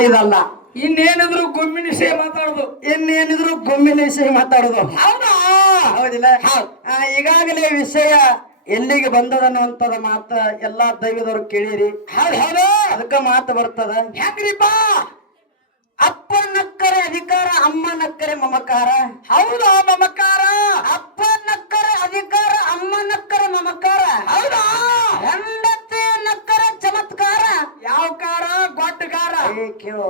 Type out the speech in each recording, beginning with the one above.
ಇದಲ್ಲ. ಇನ್ನೇನಿದ್ರು ಗುಮ್ಮಿನ ವಿಷಯ ಮಾತಾಡುದು. ಇನ್ನೇನಿದ್ರು ಗುಮ್ಮಿನ ವಿಷಯ ಮಾತಾಡುದು. ಹೌದಾ? ಹೌದಿಲ್ಲ. ಆ, ಈಗಾಗಲೇ ವಿಷಯ ಎಲ್ಲಿಗೆ ಬಂದದನ್ನುವಂತದ ಮಾತ ಎಲ್ಲಾ ದೈವದವ್ರು ಕೇಳಿರಿ. ಅದಕ್ಕ ಮಾತು ಬರ್ತದ. ಹೆಂಗ್ರಿಪ್ಪ ಅಪ್ಪ ನಕ್ಕರೆ ಅಧಿಕಾರ ಅಮ್ಮ ನಕ್ಕರೆ ಮಮಕಾರ. ಹೌದಾ ಮಮಕಾರ? ಅಪ್ಪ ನಕ್ಕರೆ ಅಧಿಕಾರ ಅಮ್ಮ ನಕ್ಕರೆ ಮಮಕಾರ. ಹೌದಾ? ಚಮತ್ಕಾರ? ಯಾವ ಕಾರ? ಗೊಡ್ಡ ಕಾರ? ಏ ಕೇಳು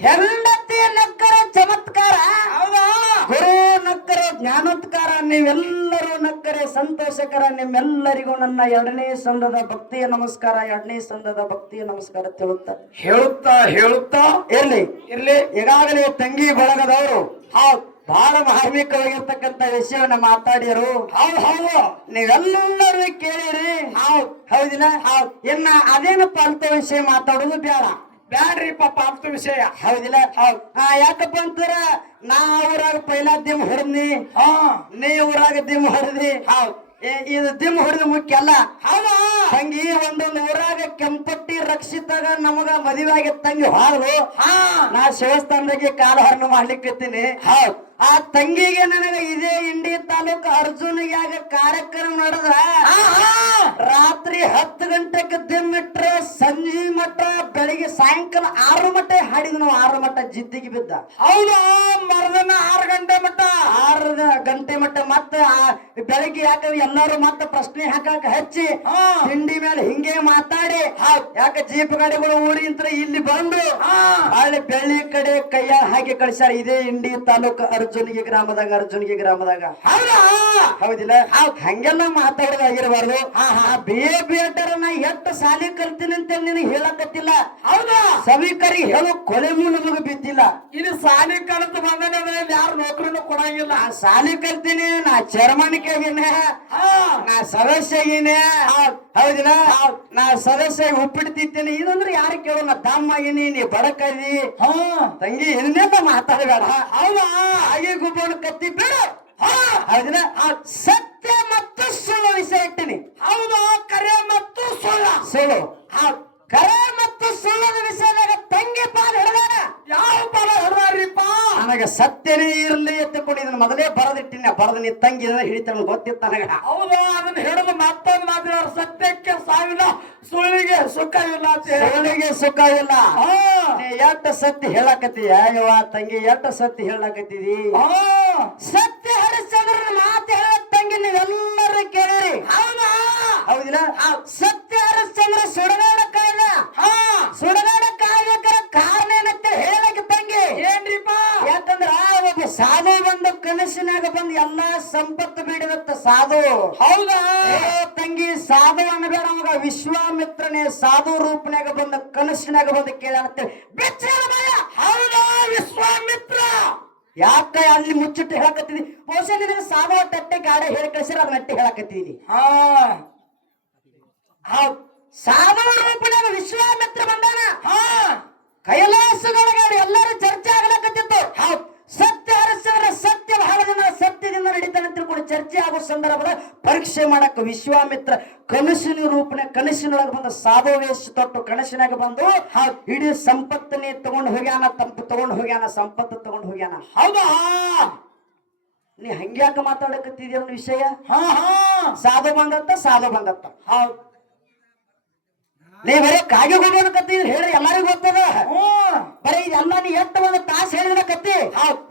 ಹೆಂಡತಿ ನಕ್ಕರ ಚಮತ್ಕಾರ? ಹೌದಾ? ಗುರು ನಕ್ಕರ ಜ್ಞಾನೋತ್ಕಾರ ನೀವೆಲ್ಲರೂ ನಕ್ಕರೆ ಸಂತೋಷಕರ ನಿಮ್ಮೆಲ್ಲರಿಗೂ ನನ್ನ ಎರಡನೇ ಸಂದದ ಭಕ್ತಿಯ ನಮಸ್ಕಾರ ಎರಡನೇ ಸಂದದ ಭಕ್ತಿಯ ನಮಸ್ಕಾರ ತಿಳುತ್ತ ಹೇಳುತ್ತಾ ಹೇಳುತ್ತಾ? ಇರ್ಲಿ. ಇರ್ಲಿ. ಈಗಾಗಲೇ ತಂಗಿ ಬಳಗದವರು. ಹೌದ್. ಬಹಳ ಮಾರ್ಮಿಕವಾಗಿರ್ತಕ್ಕಂತ ವಿಷಯವನ್ನ ಮಾತಾಡಿರು ಹೌದು ಹೌದು. ನೀವೆಲ್ಲರೂ ಕೇಳಿರಿ. ಹೌದು. ಹೌದಿಲ್ಲ? ಹೌದು. ಇನ್ನ ಅದೇನಪ್ಪ ಅಂತ ವಿಷಯ ಮಾತಾಡೋದು ಬೇಡ. ಬ್ಯಾಡ್ರಿಪ್ಪ ಪಾಪ ವಿಷಯ. ಹೌದಿಲ್ಲ? ಹೌದು. ಆ ಯಾಕಪ್ಪ ಅಂತಾರ? ನಾ ಊರಾಗ ಪೈಲಾ ದಿಮ್ ಹೊಡೆದ್ನಿ. ಹಾ. ನೀ ಊರಾಗ ದಿಮ್ ಹೊಡೆದಿ ಹೌದು. ಇದು ದಿಮ್ ಹೊಡೆದ ಮುಖ್ಯ ಅಲ್ಲ. ಹೌದಾ. ತಂಗಿ ಒಂದೊಂದು ಊರಾಗ ಕೆಂಪಟ್ಟಿ ರಕ್ಷಿತಾಗ ನಮಗ ಮದುವೆ ಆಗಿ ತಂಗಿ ಹಾಳು. ಹಾ. ನಾ ಶಿವಸ್ಥಾನದಾಗೆ ಕಾಲು ಹಣ್ಣು ಮಾಡ್ಲಿಕ್ಕೆ ಹೌದ್. ಆ ತಂಗಿಗೆ ನನಗ ಇದೇ ಇಂಡಿ ತಾಲೂಕು ಅರ್ಜುನಿಗೆ ಕಾರ್ಯಕ್ರಮ ನಡೆದ. ರಾತ್ರಿ ಹತ್ತು ಗಂಟೆಗೆ ದಿಮ್ಮಿಟ್ರ ಸಂಜೆ ಮಟ್ಟ ಬೆಳಿಗ್ಗೆ ಸಾಯಂಕಾಲ ಆರು ಮಟ್ಟ ಹಾಡಿದ ನಾವು ಆರು ಮಟ್ಟ ಜಿದ್ದಿಗೆ ಬಿದ್ದ. ಹೌದಾ ಮರದನ್ನ ಆರು ಗಂಟೆ ಮಟ್ಟ ಆರು ಗಂಟೆ ಮಟ್ಟ ಮತ್ತೆ ಆ ಬೆಳಿಗ್ಗೆ ಯಾಕಂದ್ರೆ ಎಲ್ಲರೂ ಮತ್ತೆ ಪ್ರಶ್ನೆ ಹಾಕಕ್ ಹಚ್ಚಿ ಹಿಂಡಿ ತಿಂಡಿ ಮೇಲೆ ಹಿಂಗೆ ಮಾತಾಡಿ ಯಾಕೆ ಜೀಪ್ ಗಾಡಿಗಳು ಊರಿಂತ್ರ ಇಲ್ಲಿ ಬಂದು. ಅಲ್ಲಿ ಬೆಳ್ಳಿ ಕಡೆ ಕೈಯ ಹಾಕಿ ಕಳಿಸ್ಯಾರ ಇದೇ ಇಂಡಿ ತಾಲೂಕು ಅರ್ಜುನಿಗೆ ಗ್ರಾಮದಾಗ ಅರ್ಜುನಿಗೆ ಗ್ರಾಮದಾಗ. ಹೌದಾ? ಹೌದಿಲ್ಲ? ಹಂಗೆಲ್ಲ ಮಾತಾಡೋದಾಗಿರಬಾರ್ದು. ಬಿ ಎ ಬಿ ನಾ ಎಷ್ಟು ಸಾಲಿ ಕಲ್ತೀನಿ ಅಂತ ನಿನಗೆ ಹೇಳಕತ್ತಿಲ್ಲ. ಹೌದಾ? ಸವಿಕರಿ ಹೇಳೋ ಕೊಲೆ ನಮಗ ಬಿದ್ದಿಲ್ಲ. ಇಲ್ಲಿ ಸಾಲಿ ಕಲಿತು ಬಂದ ಯಾರು ನೌಕರಿನೂ ಕೊಡಂಗಿಲ್ಲ. ಸಾಲಿ ಕಲ್ತೀನಿ ನಾ ಚೇರ್ಮನ್ ಹಾ. ನಾ ಸದಸ್ಯಗಿನ ಹೌದಿಲ್ಲ? ನಾ ಸದಸ್ಯ ಉಪ್ಪಿಡ್ತಿದ್ದೀನಿ. ಇದಂದ್ರೆ ಯಾರು ಕೇಳೋ ನಾ ತಮ್ಮ ಆಗಿನಿ ನೀ ಬಡಕದಿ. ಹಾ. ತಂಗಿ ಇದನ್ನೆಲ್ಲ ಮಾತಾಡಬೇಡ. ಹೌದಾ? ಹಾಗೆ ಗುಬ್ಬಣ ಕತ್ತಿ ಬೇಡ. ಆ ಸತ್ಯ ಮತ್ತು ಸುಳ್ಳು ವಿಷಯ ಇಟ್ಟಿನಿ. ಹೌದು ಕರೆ ಮತ್ತು ಸುಳ್ಳ. ಸುಳ್ಳು. ಆ ಕರೆ ಮತ್ತು ಸುಳ್ಳದ ವಿಷಯದಾಗ ತಂಗಿ ಪಾಲ್ ಹಿಡಿದಾರ ಯಾವ ಪಾಲ ಹೊರವಾರಿಪ್ಪ ನನಗೆ ಸತ್ಯನೇ ಇರಲಿ ಅಂತ ಇದನ್ನ ಮೊದಲೇ ಬರದಿಟ್ಟಿನ. ಬರದ ನೀ ತಂಗಿ ಹಿಡಿತಾನ ಗೊತ್ತಿತ್ತು ನನಗೆ. ಹೌದು ಅದನ್ನ ಹಿಡಿದು ಮತ್ತೊಂದು ಸುಳ್ಳಿಗೆ ಸುಖ ಇಲ್ಲ ಅಂತ ಹೇಳಿ. ಸುಖ ಇಲ್ಲ ಹಾ. ನೀ ಎಟ್ಟ ಸತ್ಯ ಹೇಳಕತ್ತೀಯ ಯವ್ವ ತಂಗಿ ಎಟ್ಟ ಸತ್ಯ ಹೇಳಕತ್ತಿದಿ? ಸತ್ಯ ಹರಿಶ್ಚಂದ್ರನ ಮಾತು ಹೇಳ ತಂಗಿ ನೀವೆಲ್ಲರೂ ಕೇಳಿರಿ. ಹೌದಾ? ಹೌದಿಲ್ಲ? ಸತ್ಯ ಹರಿಶ್ಚಂದ್ರ ಸುಡಗಾಡ ಕಾಯ್ದ. ಹಾ. ಸುಡಗಾಡ ಕಾಯ್ಬೇಕಾರ ಕಾರಣ ಏನಂತ ಹೇಳಕ್ಕೆ ತಂಗಿ. ಏನ್ರಿಪ್ಪ? ಯಾಕಂದ್ರ ಒಬ್ಬ ಸಾಧು ಕನಸಿನಾಗ ಬಂದು ಎಲ್ಲಾ ಸಂಪತ್ತು ಬಿಡಿದತ್ತ ಸಾಧು. ಹೌದಾ? ತಂಗಿ ಸಾಧು ಅನ್ಬೇಡ ಅವಾಗ ವಿಶ್ವಾಮಿತ್ರನೇ ಸಾಧು ರೂಪನಾಗ ಬಂದ ಕನಸಿನಾಗ ಬಂದು ಭಯ. ಹೌದಾ? ವಿಶ್ವಾಮಿತ್ರ? ಯಾಕ ಅಲ್ಲಿ ಮುಚ್ಚಿಟ್ಟು ಹೇಳಕತ್ತಿದ್ದೀನಿ ಬಹುಶಃ ನಿನಗೆ ಸಾಧು ತಟ್ಟೆ ಗಾಡ ಹೇಳಿ ಕಳಿಸಿರ ಅದನ್ನ ಅಟ್ಟೆ ಹಾ. ಹೌದ್. ಸಾಧು ರೂಪನಾಗ ವಿಶ್ವಾಮಿತ್ರ ಬಂದಾನ? ಹಾ. ಕೈಲಾಸದೊಳಗಡೆ ಎಲ್ಲರೂ ಚರ್ಚೆ ಆಗ್ಲಕತ್ತಿತ್ತು. ಹೌದ್. ಸತ್ಯ ಹರಿಸಿದ್ರೆ ಸತ್ಯ ಬಹಳ ಜನ ಸತ್ಯದಿಂದ ನಡೀತಾನೆ ಅಂತ ತಿಳ್ಕೊಂಡು ಚರ್ಚೆ ಆಗೋ ಸಂದರ್ಭದ ಪರೀಕ್ಷೆ ಮಾಡಕ್ ವಿಶ್ವಾಮಿತ್ರ ಕನಸಿನ ರೂಪನೆ ಕನಸಿನೊಳಗೆ ಬಂದ ಸಾಧುವೇಶ ತೊಟ್ಟು ಕನಸಿನಾಗ ಬಂದು ಇಡೀ ಸಂಪತ್ತನ್ನೇ ತಗೊಂಡು ಹೋಗ್ಯಾನ ತಂಪು ತಗೊಂಡು ಹೋಗ್ಯಾನ ಸಂಪತ್ತು ತಗೊಂಡು ಹೋಗ್ಯಾನ. ಹೌದಾ? ನೀ ಹಂಗ್ಯಾಕ ಮಾತಾಡಕತ್ತಿದ್ಯ ಒಂದು ವಿಷಯ? ಹಾ ಹಾ. ಸಾಧು ಬಂದತ್ತ ಸಾಧು ಬಂದತ್ತ. ಹೌದ್. ನೀ ಬರೀ ಕಾಗೆ ಕತ್ತಿ ಹೇಳ್ರಿ ಎಲ್ಲರಿಗೂ ಗೊತ್ತದ? ಬರೀ ಇದೆಲ್ಲ ನೀ ಎತ್ತ ಒಂದು ತಾಸು ಹೇಳಿದ ಕತ್ತಿ?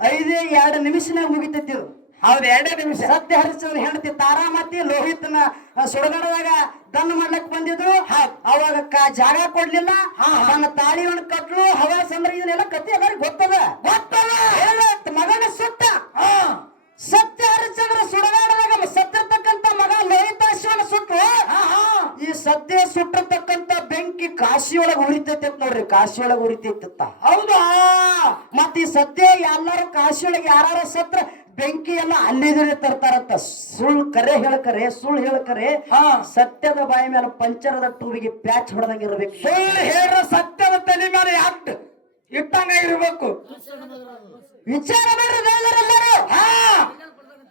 ಐದೇ ಎರಡು ನಿಮಿಷನಾಗ ಮುಗಿತೈತಿ ಇದು. ಹೌದು ಎರಡೇ ನಿಮಿಷ. ಸತ್ಯ ಹರಿಸಿದ್ರು ಹೆಂಡತಿ ತಾರಾಮತಿ ಲೋಹಿತನ ಸುಡಗಡದಾಗ ದನ್ ಮಾಡ್ಲಕ್ ಬಂದಿದ್ರು. ಅವಾಗ ಜಾಗ ಕೊಡ್ಲಿಲ್ಲ. ತನ್ನ ತಾಳಿಯನ್ನು ಕಟ್ಲು ಹವಾಸ್ ಅಂದ್ರೆ ಇದನ್ನೆಲ್ಲ ಕತ್ತಿ ಎಲ್ಲರಿಗೂ ಗೊತ್ತದ? ಗೊತ್ತದ. ಮಗನ ಸುತ್ತ. ಹಾ. ಸತ್ಯ ಹರಿಸಿದ್ರ ಸುಡಗಾಡದಾಗ ಸತ್ತಿರ್ತಕ್ಕಂತ ಲೋಹಿತಾಶ್ವನ ಸುಟ್ಟು ಈ ಸದ್ಯ ಸುಟ್ಟಿರ್ತಕ್ಕಂತ ಬೆಂಕಿ ಕಾಶಿಯೊಳಗೆ ಉರಿತೈತೆ ನೋಡ್ರಿ ಕಾಶಿಯೊಳಗೆ ಉರಿತೈತಿತ್ತ ಹೌದಾ? ಮತ್ತ ಈ ಸದ್ಯ ಎಲ್ಲಾರು ಕಾಶಿಯೊಳಗೆ ಯಾರ ಸತ್ರ ಬೆಂಕಿ ಎಲ್ಲ ಅಲ್ಲಿದ್ರೆ ತರ್ತಾರಂತ. ಸುಳ್ಳು ಕರೆ ಹೇಳಕರೆ ಸುಳ್ಳು ಹೇಳಕರೆ ಹಾ. ಸತ್ಯದ ಬಾಯಿ ಮೇಲೆ ಪಂಚರದ ಟೂಬಿಗೆ ಪ್ಯಾಚ್ ಹೊಡೆದಂಗ ಇರ್ಬೇಕು. ಸುಳ್ಳು ಹೇಳ ಸತ್ಯದ ತಲೆ ಮೇಲೆ ಆಕ್ಟ್ ಇಟ್ಟಂಗ ಇರ್ಬೇಕು. ವಿಚಾರ ಮಾಡ್ರಿ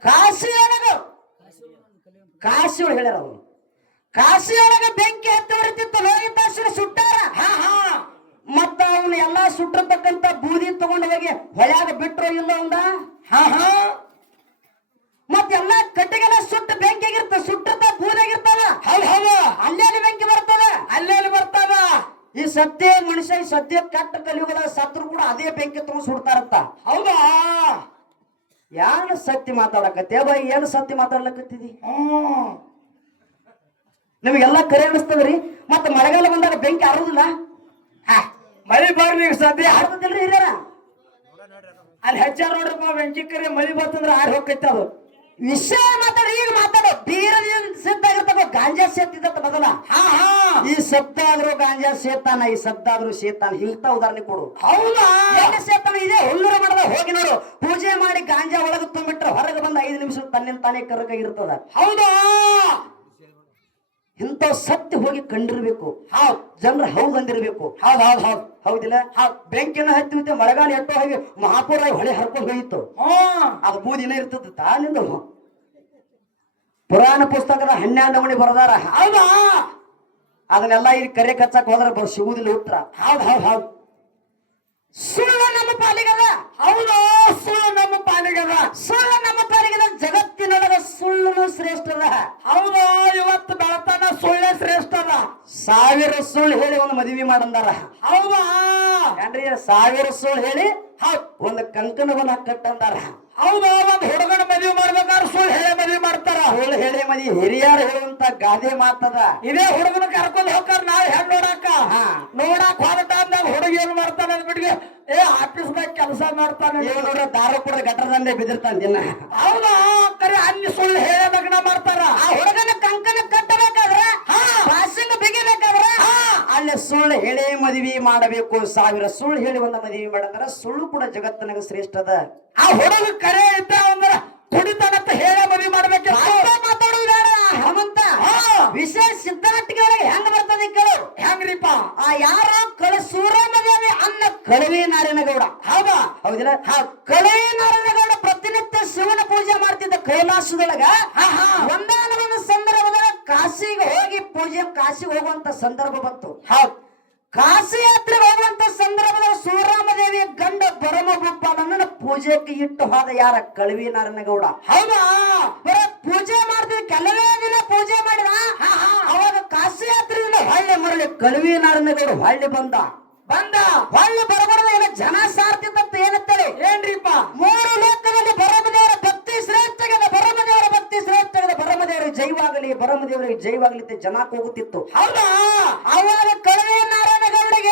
ಕಾಶಿ ಹಾ. ಕಾಶಿಯೊಳಗೆ ಹೇಳ್ಯಾರ ಕಾಶಿ ಕಾಶಿಯೊಳಗ ಬೆಂಕಿ ಹತ್ತಿ ಹೊರಿತಿತ್ತು ಲೋಹಿತಾಶ್ವರ ಸುಟ್ಟಾರ? ಹಾ ಹಾ. ಮತ್ತ ಅವನು ಎಲ್ಲಾ ಸುಟ್ಟಿರ್ತಕ್ಕಂತ ಬೂದಿ ತಗೊಂಡು ಹೋಗಿ ಹೊಳ್ಯಾಗ ಬಿಟ್ರು ಇಲ್ಲ ಅವಂದ ಹಾ ಹಾ. ಮತ್ತೆಲ್ಲಾ ಕಟ್ಟಿಗೆಲ್ಲ ಸುಟ್ಟ ಬೆಂಕಿ ಆಗಿರ್ತ ಸುಟ್ಟಿರ್ತ ಬೂದಿಯಾಗಿರ್ತಾವ? ಹೌದ್ ಹೌದು. ಅಲ್ಲೇ ಅಲ್ಲಿ ಬೆಂಕಿ ಬರ್ತದ? ಅಲ್ಲೇ ಅಲ್ಲಿ ಬರ್ತಾವ ಈ ಸದ್ಯ ಮನುಷ್ಯ ಈ ಸದ್ಯ ಕೆಟ್ಟ ಕಲಿಯುಗದ ಸತ್ರು ಕೂಡ ಅದೇ ಬೆಂಕಿ ತಗೊಂಡ್ ಸುಡ್ತಾರಂತ. ಹೌದಾ? ಯಾರು ಸತ್ಯ ಮಾತಾಡಕತ್ತೆ? ಬಾ ಏನು ಸತ್ಯ ಮಾತಾಡ್ಲಕತ್ತಿದಿ? ನಿಮಗೆಲ್ಲ ಕರೆ ಅನಿಸ್ತದ್ರಿ? ಮತ್ತೆ ಮಳೆಗಾಲ ಬಂದಾಗ ಬೆಂಕಿ ಹರದಿಲ್ಲ ಮಳೆ ಬರ್ಲಿ ಸದ್ಯ ಹರದಿಲ್ರಿ ಹಿರಿಯರ? ಅಲ್ಲಿ ಹೆಚ್ಚಾರ ನೋಡ್ರಪ್ಪ ಕರೆ ಮಳಿ ಬರ್ತಂದ್ರ ಆರ್ ಹೋಗೈತೆ ಅದು. ವಿಷಯ ಮಾತಾಡಿ ಈಗ ಮಾತಾಡೋ. ಬೀರದ ಸಿದ್ಧ ಆಗಿರ್ತಕ್ಕ ಗಾಂಜಾ ಸೇತಿದ್ದ ಬದಲ ಹಾ ಹಾ. ಈ ಶಬ್ದ ಆದ್ರೂ ಗಾಂಜಾ ಸೇತಾನ ಈ ಶಬ್ದ ಆದ್ರೂ ಸೇತಾನ. ಇಂತ ಉದಾಹರಣೆ ಕೊಡು. ಹೌದಾ? ಸೇತಾನ ಇದೆ? ಹುಲ್ಲುರ ಮಾಡದ ಹೋಗಿ ನೋಡು. ಪೂಜೆ ಮಾಡಿ ಗಾಂಜಾ ಒಳಗೆ ತುಂಬಿಟ್ರೆ ಹೊರಗೆ ಬಂದ ಐದು ನಿಮಿಷ ತನ್ನಿಂದ ತಾನೇ ಕರಗಾಗಿರ್ತದ ಹೌದಾ? ಇಂಥ ಸತ್ಯ ಹೋಗಿ ಕಂಡಿರ್ಬೇಕು. ಹೌದ್. ಜನರು ಹೌದ್ ಅಂದಿರ್ಬೇಕು. ಹೌದ್ ಹೌದ್ ಹೌದ್. ಹೌದಿಲ್ಲ? ಬೆಂಕಿನ ಹತ್ತಿ ಮಳೆಗಾಲ ಎಟ್ಟೋ ಹೋಗಿ ಮಹಾಪುರ ಹೊಳೆ ಹರ್ಕೊಂಡು ಹೋಗಿತ್ತು ಅದು ಬೂದಿನ ಇರ್ತದ ತಾನಿಂದ ಪುರಾಣ ಪುಸ್ತಕದ ಹನ್ನೆರಡು ನಮೂನಿ ಬರದಾರ. ಹೌದಾ? ಅದನ್ನೆಲ್ಲ ಇಲ್ಲಿ ಕರೆ ಕಚ್ಚಕ್ ಹೋದ್ರೆ ಬರ್ ಸಿಗುದಿಲ್ಲ ಉತ್ತರ. ಹೌದ್ ಹೌದ್ ಹೌದ್. ಸುಳ್ಳು ನಮ್ಮ ಪಾಲಿಗದ ಹೌದಾ ಸುಳ್ಳು ನಮ್ಮ ಪಾಲಿಗದ. ಸುಳ್ಳು ನಮ್ಮ ಪಾಲಿಗದ ಜಗತ್ತಿನೊಳಗ ಸುಳ್ಳು ಶ್ರೇಷ್ಠದ. ಹೌದಾ ಇವತ್ತು ಬೆಳತನ ಸುಳ್ಳೆ ಶ್ರೇಷ್ಠದ. ಸಾವಿರ ಸುಳ್ಳು ಹೇಳಿ ಒಂದು ಮದುವೆ ಮಾಡಂದಾರ. ಹೌದಾ. ಏನ್ರಿ ಸಾವಿರ ಸುಳ್ಳು ಹೇಳಿ ಹೌದ್ ಒಂದು ಕಂಕಣವನ್ನ ಕಟ್ಟಂದಾರ. ಹೌದಾ ಒಂದ್ ಹುಡುಗನ ಮದುವೆ ಮಾಡ್ಬೇಕಾದ್ರೆ ಸುಳ್ಳು ಹೇಳಿ ಮದುವೆ ಮಾಡ್ತಾರ. ಸುಳ್ಳು ಹೇಳಿ ಮದುವೆ ಹಿರಿಯರು ಹೇಳುವಂತ ಗಾದೆ ಮಾತದ. ಇದೇ ಹುಡುಗನ ಕರ್ಕೊಂಡು ಹೋಗ್ತಾರ ನಾಳೆ ಹೆಂಗ್ ನೋಡಾಕ. ನೋಡಾಕ ಹೋದ ಟೈಮ್ನಾಗ ಹುಡುಗ ಏನ್ ಮಾಡ್ತಾನ ಅಂದ್ಬಿಟ್ಟಿಗೆ ಏ ಆಫೀಸ್ನಾಗ ಕೆಲಸ ಮಾಡ್ತಾನೆ ನೋಡ್ರ ದಾರು ಕೂಡ ಗಟ್ಟರದಂಡೆ ಬಿದಿರ್ತಾನ ದಿನ. ಹೌದಾ? ಕರೆ ಅಲ್ಲಿ ಸುಳ್ಳು ಹೇಳಬೇಕನ ಮಾಡ್ತಾರ. ಆ ಹುಡುಗನ ಕಂಕನ ಕಟ್ಟಬೇಕಾದ್ರ ಪಾಸಿಂಗ್ ಬಿಗಿಬೇಕಾದ್ರ ಅಲ್ಲಿ ಸುಳ್ಳು ಹೇಳಿ ಮದುವೆ ಮಾಡಬೇಕು ಸಾವಿರ ಸುಳ್ಳು ಹೇಳಿ ಒಂದ ಮದುವೆ ಮಾಡಂದ್ರ ಸುಳ್ಳು ಕೂಡ ಜಗತ್ತಿನಾಗ ಶ್ರೇಷ್ಠದ. ಆ ಹುಡುಗ ಕರೆ ಇದ್ದ ಅಂದ್ರ ಹಾ. ಸಿದ್ಧಾರ್ಥಿಗಳ ಹೆಂಗ್ ಬರ್ತದೆ ಕೇಳು. ಹೆಂಗ್ರಿಪ್ಪ? ಆ ಯಾರ ಕಳ ಸೂರಮದೇವಿ ಅನ್ನ ಕಳವಿ ನಾರಾಯಣಗೌಡ. ಹೌದಾ? ಹೌದಿಲ್ಲ? ಹಾ ಕಳವಿ ನಾರಾಯಣಗೌಡ ಪ್ರತಿನಿತ್ಯ ಶಿವನ ಪೂಜೆ ಮಾಡ್ತಿದ್ದ ಕೈಲಾಸದೊಳಗ ಹಾ, ಹಾ. ಒಂದಾನ ಒಂದು ಸಂದರ್ಭದಾಗ ಕಾಶಿಗೆ ಹೋಗಿ ಪೂಜೆ ಕಾಶಿಗೆ ಹೋಗುವಂತ ಸಂದರ್ಭ ಬಂತು. ಹೌದ್. ಕಾಶಿ ಯಾತ್ರೆ ಹೋಗುವಂತ ಸಂದರ್ಭದಲ್ಲಿ ಸೂರಾಮದೇವಿಯ ಗಂಡ ಬರಮಗೊಪ್ಪನನ್ನ ಪೂಜೆಗೆ ಇಟ್ಟು ಹೋದ ಯಾರ ಕಳವಿ ನಾರಾಯಣಗೌಡ? ಹೌದಾ? ಬರೀ ಪೂಜೆ ಮಾಡ್ತೀವಿ ಕೆಲವೇ ದಿನ ಪೂಜೆ ಮಾಡಿದ? ಅವಾಗ ಕಾಶಿ ಯಾತ್ರೆಯಿಂದ ಹೊಳ್ಳಿ ಮರಳಿ ಕಳವಿ ನಾರಾಯಣಗೌಡ ಹೊಳ್ಳಿ ಬಂದ. ಬಂದ. ಹೊಳ್ಳಿ ಬರಬಾರ್ದ ಏನ ಜನ ಸಾರ್ತಿತ್ತ ಏನಂತೇಳಿ? ಏನ್ರಿಪ್ಪ? ಮೂರು ಲೋಕದಲ್ಲಿ ಬರಮದೇವರ ಭಕ್ತಿ ಶ್ರೇಷ್ಠಗದ ಬರಮದೇವರ ಭಕ್ತಿ ಶ್ರೇಷ್ಠಗದ ಬರಮದೇವರಿಗೆ ಜೈವಾಗಲಿ ಬರಮದೇವರಿಗೆ ಜೈವಾಗಲಿ ಅಂತ ಜನ ಹೋಗುತ್ತಿತ್ತು. ಹೌದಾ? ಅವಾಗ ಕಳವೆ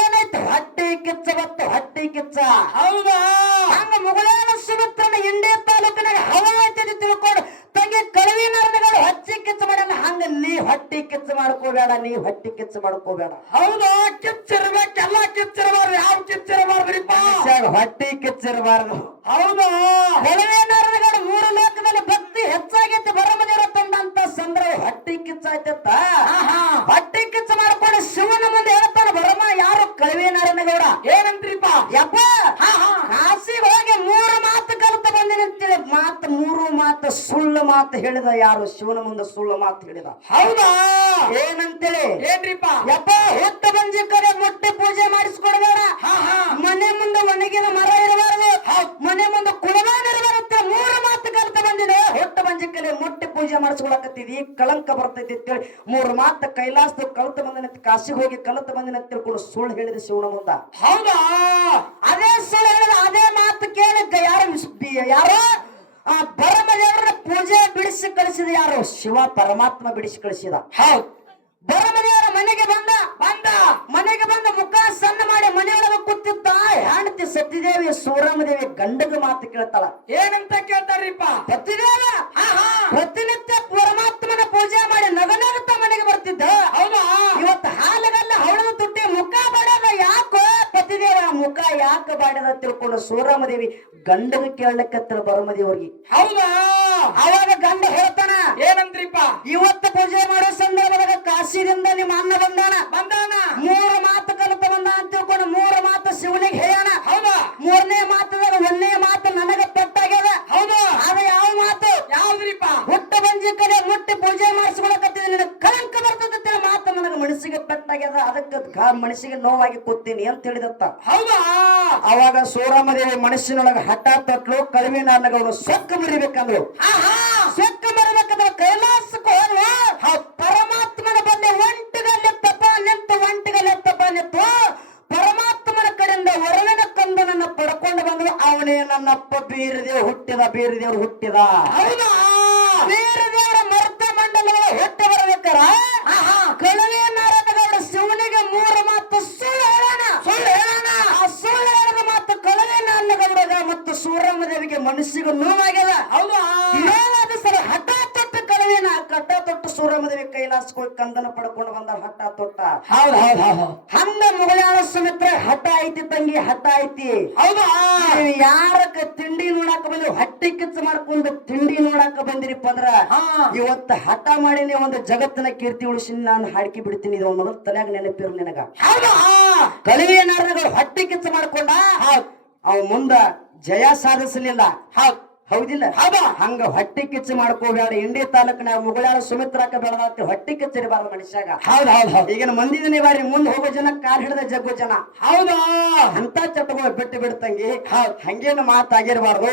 ಏನಾಯ್ತು ಹಟ್ಟಿ ಕಿಚ್ಚ ಬತ್ತು ಹಟ್ಟಿ ಕಿಚ್ಚ. ಹೌದಾ? ಹಂಗ ಮುಗಳೇನ ಸುಮಿತ್ರನ ಇಂಡಿ ತಾಲೂಕಿನಾಗ ಹವಾ ತಿಳ್ಕೊಡು ತಿಳ್ಕೊಂಡು ತಂಗಿ ಕಳವಿ ನಾರಾಯಣಗೌಡ ಹಚ್ಚಿ ಕಿಚ್ಚ ಮಾಡಲ್ಲ. ಹಂಗ ನೀ ಹೊಟ್ಟಿ ಕಿಚ್ಚ ಮಾಡ್ಕೋಬೇಡ ನೀ ಹೊಟ್ಟಿ ಕಿಚ್ಚ ಮಾಡ್ಕೋಬೇಡ. ಹೌದಾ? ಕಿಚ್ಚಿರ್ಬೇಕೆಲ್ಲ ಕಿಚ್ಚಿರಬಾರ್ದು ಯಾವ ಕಿಚ್ಚಿರಬಾರ್ದ್ರಿಪ್ಪ ಹೊಟ್ಟಿ ಕಿಚ್ಚಿರಬಾರ್ದು ಹೌದಾ? ಕಳವಿ ನಾರಾಯಣಗೌಡ ಮೂರು ಲೋಕದಲ್ಲಿ ಭಕ್ತಿ ಹೆಚ್ಚಾಗೈತಿ ಬರಮದೇವರ ತಂದಂತ ಹೊಟ್ಟಿ ಕಿಚ್ಚ ಆಯ್ತತ್ತ ಹಾ ಹೊಟ್ಟಿ ಕಿಚ್ಚ ಮಾಡ್ಕೊಂಡು ಶಿವನ ಮುಂದೆ ಹೇಳ್ತಾನೆ ಬರಮ ಯಾರು ಕಳವೆ ನಾರಾಯಣಗೌಡ? ಏನಂತ್ರಿಪ್ಪ? ಯಪ್ಪ ಕಾಸಿಗೆ ಹೋಗಿ ಮೂರು ಮಾತು ಕಲಿತ ಬಂದಿನ ಅಂತೇಳಿ ಮಾತು ಮಾತು ಸುಳ್ಳು ಮಾತು ಹೇಳಿದ ಯಾರು? ಶಿವನ ಮುಂದೆ ಸುಳ್ಳು ಮಾತು ಹೇಳಿದ. ಹೌದಾ? ಏನಂತೇಳಿ? ಏನ್ರಿಪ್ಪ ಯಪ್ಪ ಹುಟ್ಟ ಬಂಜಿ ಕಡೆ ಮೊಟ್ಟೆ ಪೂಜೆ ಮಾಡಿಸ್ಕೊಡ್ಬೇಡ. ಮನೆ ಮುಂದೆ ಒಣಗಿನ ಮರ ಇರಬಾರದು. ಮನೆ ಮುಂದೆ ಕುಳಮಾನ ಇರಬಾರತ್ತೆ ಮೂರು ಮಾತು ಕಲ್ತ ಬಂದಿದೆ. ಹೊಟ್ಟ ಬಂಜಿ ಕಡೆ ಮುಟ್ಟಿ ಪೂಜೆ ಈ ಕಳಂಕ ಬರ್ತೈತಿ ಅಂತೇಳಿ ಮೂರು ಮಾತು ಕೈಲಾಸದ ಕಲ್ತ ಬಂದಿನ ಕಾಶಿಗೆ ಹೋಗಿ ಕಲಿತ ಬಂದಿನ ತಿಳ್ಕೊಂಡು ಸುಳ್ಳು ಹೇಳಿದ ಶಿವನ ಮುಂದ. ಹೌದಾ? ಅದೇ ಸುಳ್ಳು ಹೇಳಿದ ಅದೇ ಮಾತು ಕೇಳಿ ಗ- ಯಾರು ಯಾರೋ ಯಾರು? ಆ ಬರಮದೇವರನ್ನ ಪೂಜೆ ಬಿಡಿಸಿ ಕಳಿಸಿದ ಯಾರು? ಶಿವ ಪರಮಾತ್ಮ ಬಿಡಿಸಿ ಕಳಿಸಿದ. ಹೌದು. ಬರಮದೇವರ ಮನೆಗೆ ಬಂದ ಬಂದ. ಮನೆಗೆ ಬಂದ ಮುಖ ಸಣ್ಣ ಮಾಡಿ ಮನೆಯೊಳಗೆ ಕೂತಿದ್ದ ಹೆಂಡತಿ ಸತ್ಯದೇವಿ ಸೂರಮದೇವಿ ಗಂಡಗ ಮಾತು ಕೇಳ್ತಾಳ. ಏನಂತ ಕೇಳ್ತಾರ್ರಿಪ್ಪ? ಹಾ. ಪ್ರತಿನಿತ್ಯ ಪರಮಾತ್ಮನ ಪೂಜೆ ಮಾಡಿ ನಗನಗುತ್ತಾ ಮನೆಗೆ ಬರ್ತಿದ್ದ ಹೌದಾ ಇವತ್ತು ಹಾಲಗಲ್ಲ ಹವಳದ ತುಟ್ಟಿ ಮುಖ ಬಾಡ್ಯದ ಯಾಕೋ ಪತಿದೇವ ಮುಖ ಯಾಕೆ ಬಾಡ್ಯದ ತಿಳ್ಕೊಂಡು ಸೋರಾಮದೇವಿ ಗಂಡನ ಕೇಳಲಿಕ್ಕೆ ಬರಮದೇವ್ರಿಗೆ. ಹೌದಾ? ಅವಾಗ ಗಂಡ ಹೇಳ್ತಾನ ಏನಂತ್ರಿಪ್ಪ ಇವತ್ತು ಪೂಜೆ ಮಾಡೋ ಸಂದರ್ಭದಾಗ ಕಾಶಿದಿಂದ ನಿಮ್ಮ ಅನ್ನ ಬಂದಾನ? ಬಂದಾನ. ಮೂರು ಮಾತು ಕಲಿತ ಬಂದ ಅಂತ ತಿಳ್ಕೊಂಡು ಮೂರು ಮಾತು ಶಿವನಿಗೆ ಹೇಳೋಣ ಹೌದಾ. ಮೂರನೇ ಮಾತದಾಗ ಒಂದನೇ ಮಾತು ನನಗ ಪೆಟ್ಟಾಗ್ಯದ. ಹೌದು. ಅದು ಯಾವ ಮಾತು? ಯಾವ್ದ್ರಿಪ್ಪ? ಹುಟ್ಟ ಬಂಜಿ ಕಡೆ ಮುಟ್ಟಿ ಪೂಜೆ ಮಾಡಿಸ್ಕೊಳಕತ್ತಿದ ನಿನಗೆ ಕಳಂಕ ಬರ್ತದ ಮಾತು ನನಗ ಮನಸ್ಸಿಗೆ ಪೆಟ್ಟಾಗ್ಯದ. ಅದಕ್ಕೆ ಮನಸ್ಸಿಗೆ ನೋವಾಗಿ ಕೂತೀನಿ ಅಂತ ಹೇಳಿದತ್ತ. ಹೌದಾ? ಅವಾಗ ಸೂರಾಮದೇವಿ ಮನಸ್ಸಿನೊಳಗ ಹಠ ತೊಟ್ಲು ಕಳವಿ ನಾನ್ನಗೌಡ ಸೊಕ್ಕ ಮರಿಬೇಕಂದ್ರು. ಸೊಕ್ಕ ಸೊಕ್ಕ ಮರಿಬೇಕಂದ್ರೆ ಕೈಲಾಸಕ್ಕೆ ಹೋದ್ಲು ಆ ಪರಮಾತ್ಮನ ಬಂದೆ ಒಂಟಿಗಲ್ಲೆತ್ತಪ್ಪ ನಿಂತು ಒಂಟಿಗಲ್ಲೆತ್ತಪ್ಪ ನಿಂತು ಪರಮಾತ್ಮನ ಕಡೆಯಿಂದ ಹೊರವಿನ ಕಂದನನ್ನ ಪಡ್ಕೊಂಡು ಬಂದು ಅವನೇ ನನ್ನಪ್ಪ ಬೀರದೇವ್ ಹುಟ್ಟಿದ ಬೀರದೇವ್ರು ಹುಟ್ಟಿದ. ಹೌದಾ? ಬೀರದೇವರ ಮರ್ತ ಮಂಡಲಗಳ ಹುಟ್ಟಿ ಬರ್ಬೇಕಾರ ಕಳವೆ ನಾರಾಯಣಗೌಡ ಶಿವನಿಗೆ ಮೂರು ಮಾತು ಸುಳ್ಳು ಹೇಳೋಣ ಸುಳ್ಳು ಹೇಳೋಣ ಆ ಸುಳ್ಳು ಹೇಳದ ಮಾತು ಕಳವೆ ನಾರಾಯಣಗೌಡಗ ಮತ್ತು ಸೂರಮ್ಮ ದೇವಿಗೆ ಮನಸ್ಸಿಗೆ ನೋವಾಗ್ಯದ ಹೌದಾ ನೋವಾದ ಸರಿ ಹಠ ತೊಟ್ಟು ಕಳವಿನ ಕಟ್ಟ ತೊಟ್ಟು ಸೂರಮ್ಮ ದೇವಿ ಕೈಲಾಸಕ್ಕೆ ಹೋಗಿ ಕಂದನ ಪಡ್ಕೊಂಡು ಬಂದ ಹೌದ್ ಹೌದ್ ಹೌದು ಹಂಗ ಮುಗಳಾಳ ಸುಮಿತ್ರ ಹಠ ಐತಿ ತಂಗಿ ಹಠ ಐತಿ. ಹೌದಾ. ಯಾರಕ್ಕ ತಿಂಡಿ ನೋಡಾಕ ಬಂದ್ರಿ ಹೊಟ್ಟೆ ಕಿಚ್ಚ ಮಾಡ್ಕೊಂಡು ತಿಂಡಿ ನೋಡಾಕ ಬಂದಿರಿಪ್ಪ ಅಂದ್ರ ಇವತ್ತು ಹಠ ಮಾಡಿ ಒಂದು ಜಗತ್ತಿನ ಕೀರ್ತಿ ಉಳಿಸಿ ನಾನು ಹಾಡ್ಕಿ ಬಿಡ್ತೀನಿ ಇದು ಮೊದಲು ತಲೆಯಾಗ ನೆನಪಿರು ನಿನಗ. ಹೌದಾ ನಾರಗಳು ಹೊಟ್ಟೆ ಕಿಚ್ಚ ಮಾಡ್ಕೊಂಡ ಅವ ಮುಂದ ಜಯ ಸಾಧಿಸಲಿಲ್ಲ. ಹೌದು. ಹೌದಿಲ್ಲ. ಹೌದಾ? ಹಂಗ ಹೊಟ್ಟೆ ಕಿಚ್ಚು ಮಾಡ್ಕೋಬೇಡ. ಇಂಡಿ ತಾಲೂಕಿನ ಮುಗಳಾಳ ಸುಮಿತ್ರಾಕ ಬೆಳದಾತಿ ಹೊಟ್ಟೆ ಕಿಚ್ಚಿರಬಾರ್ದು ಮನುಷ್ಯಾಗ. ಹೌದ್ ಹೌದ್ ಹೌದು. ಈಗಿನ ಮಂದಿದ ಬಾರಿ ಮುಂದೆ ಹೋಗೋ ಜನ ಕಾರ್ ಹಿಡಿದ ಜಗ್ಗೋ ಜನ. ಹೌದಾ? ಅಂತ ಚಟಗಳು ಬಿಟ್ಟು ಬಿಡ್ತಂಗಿ ಹಂಗೇನು ಮಾತಾಗಿರ್ಬಾರ್ದು.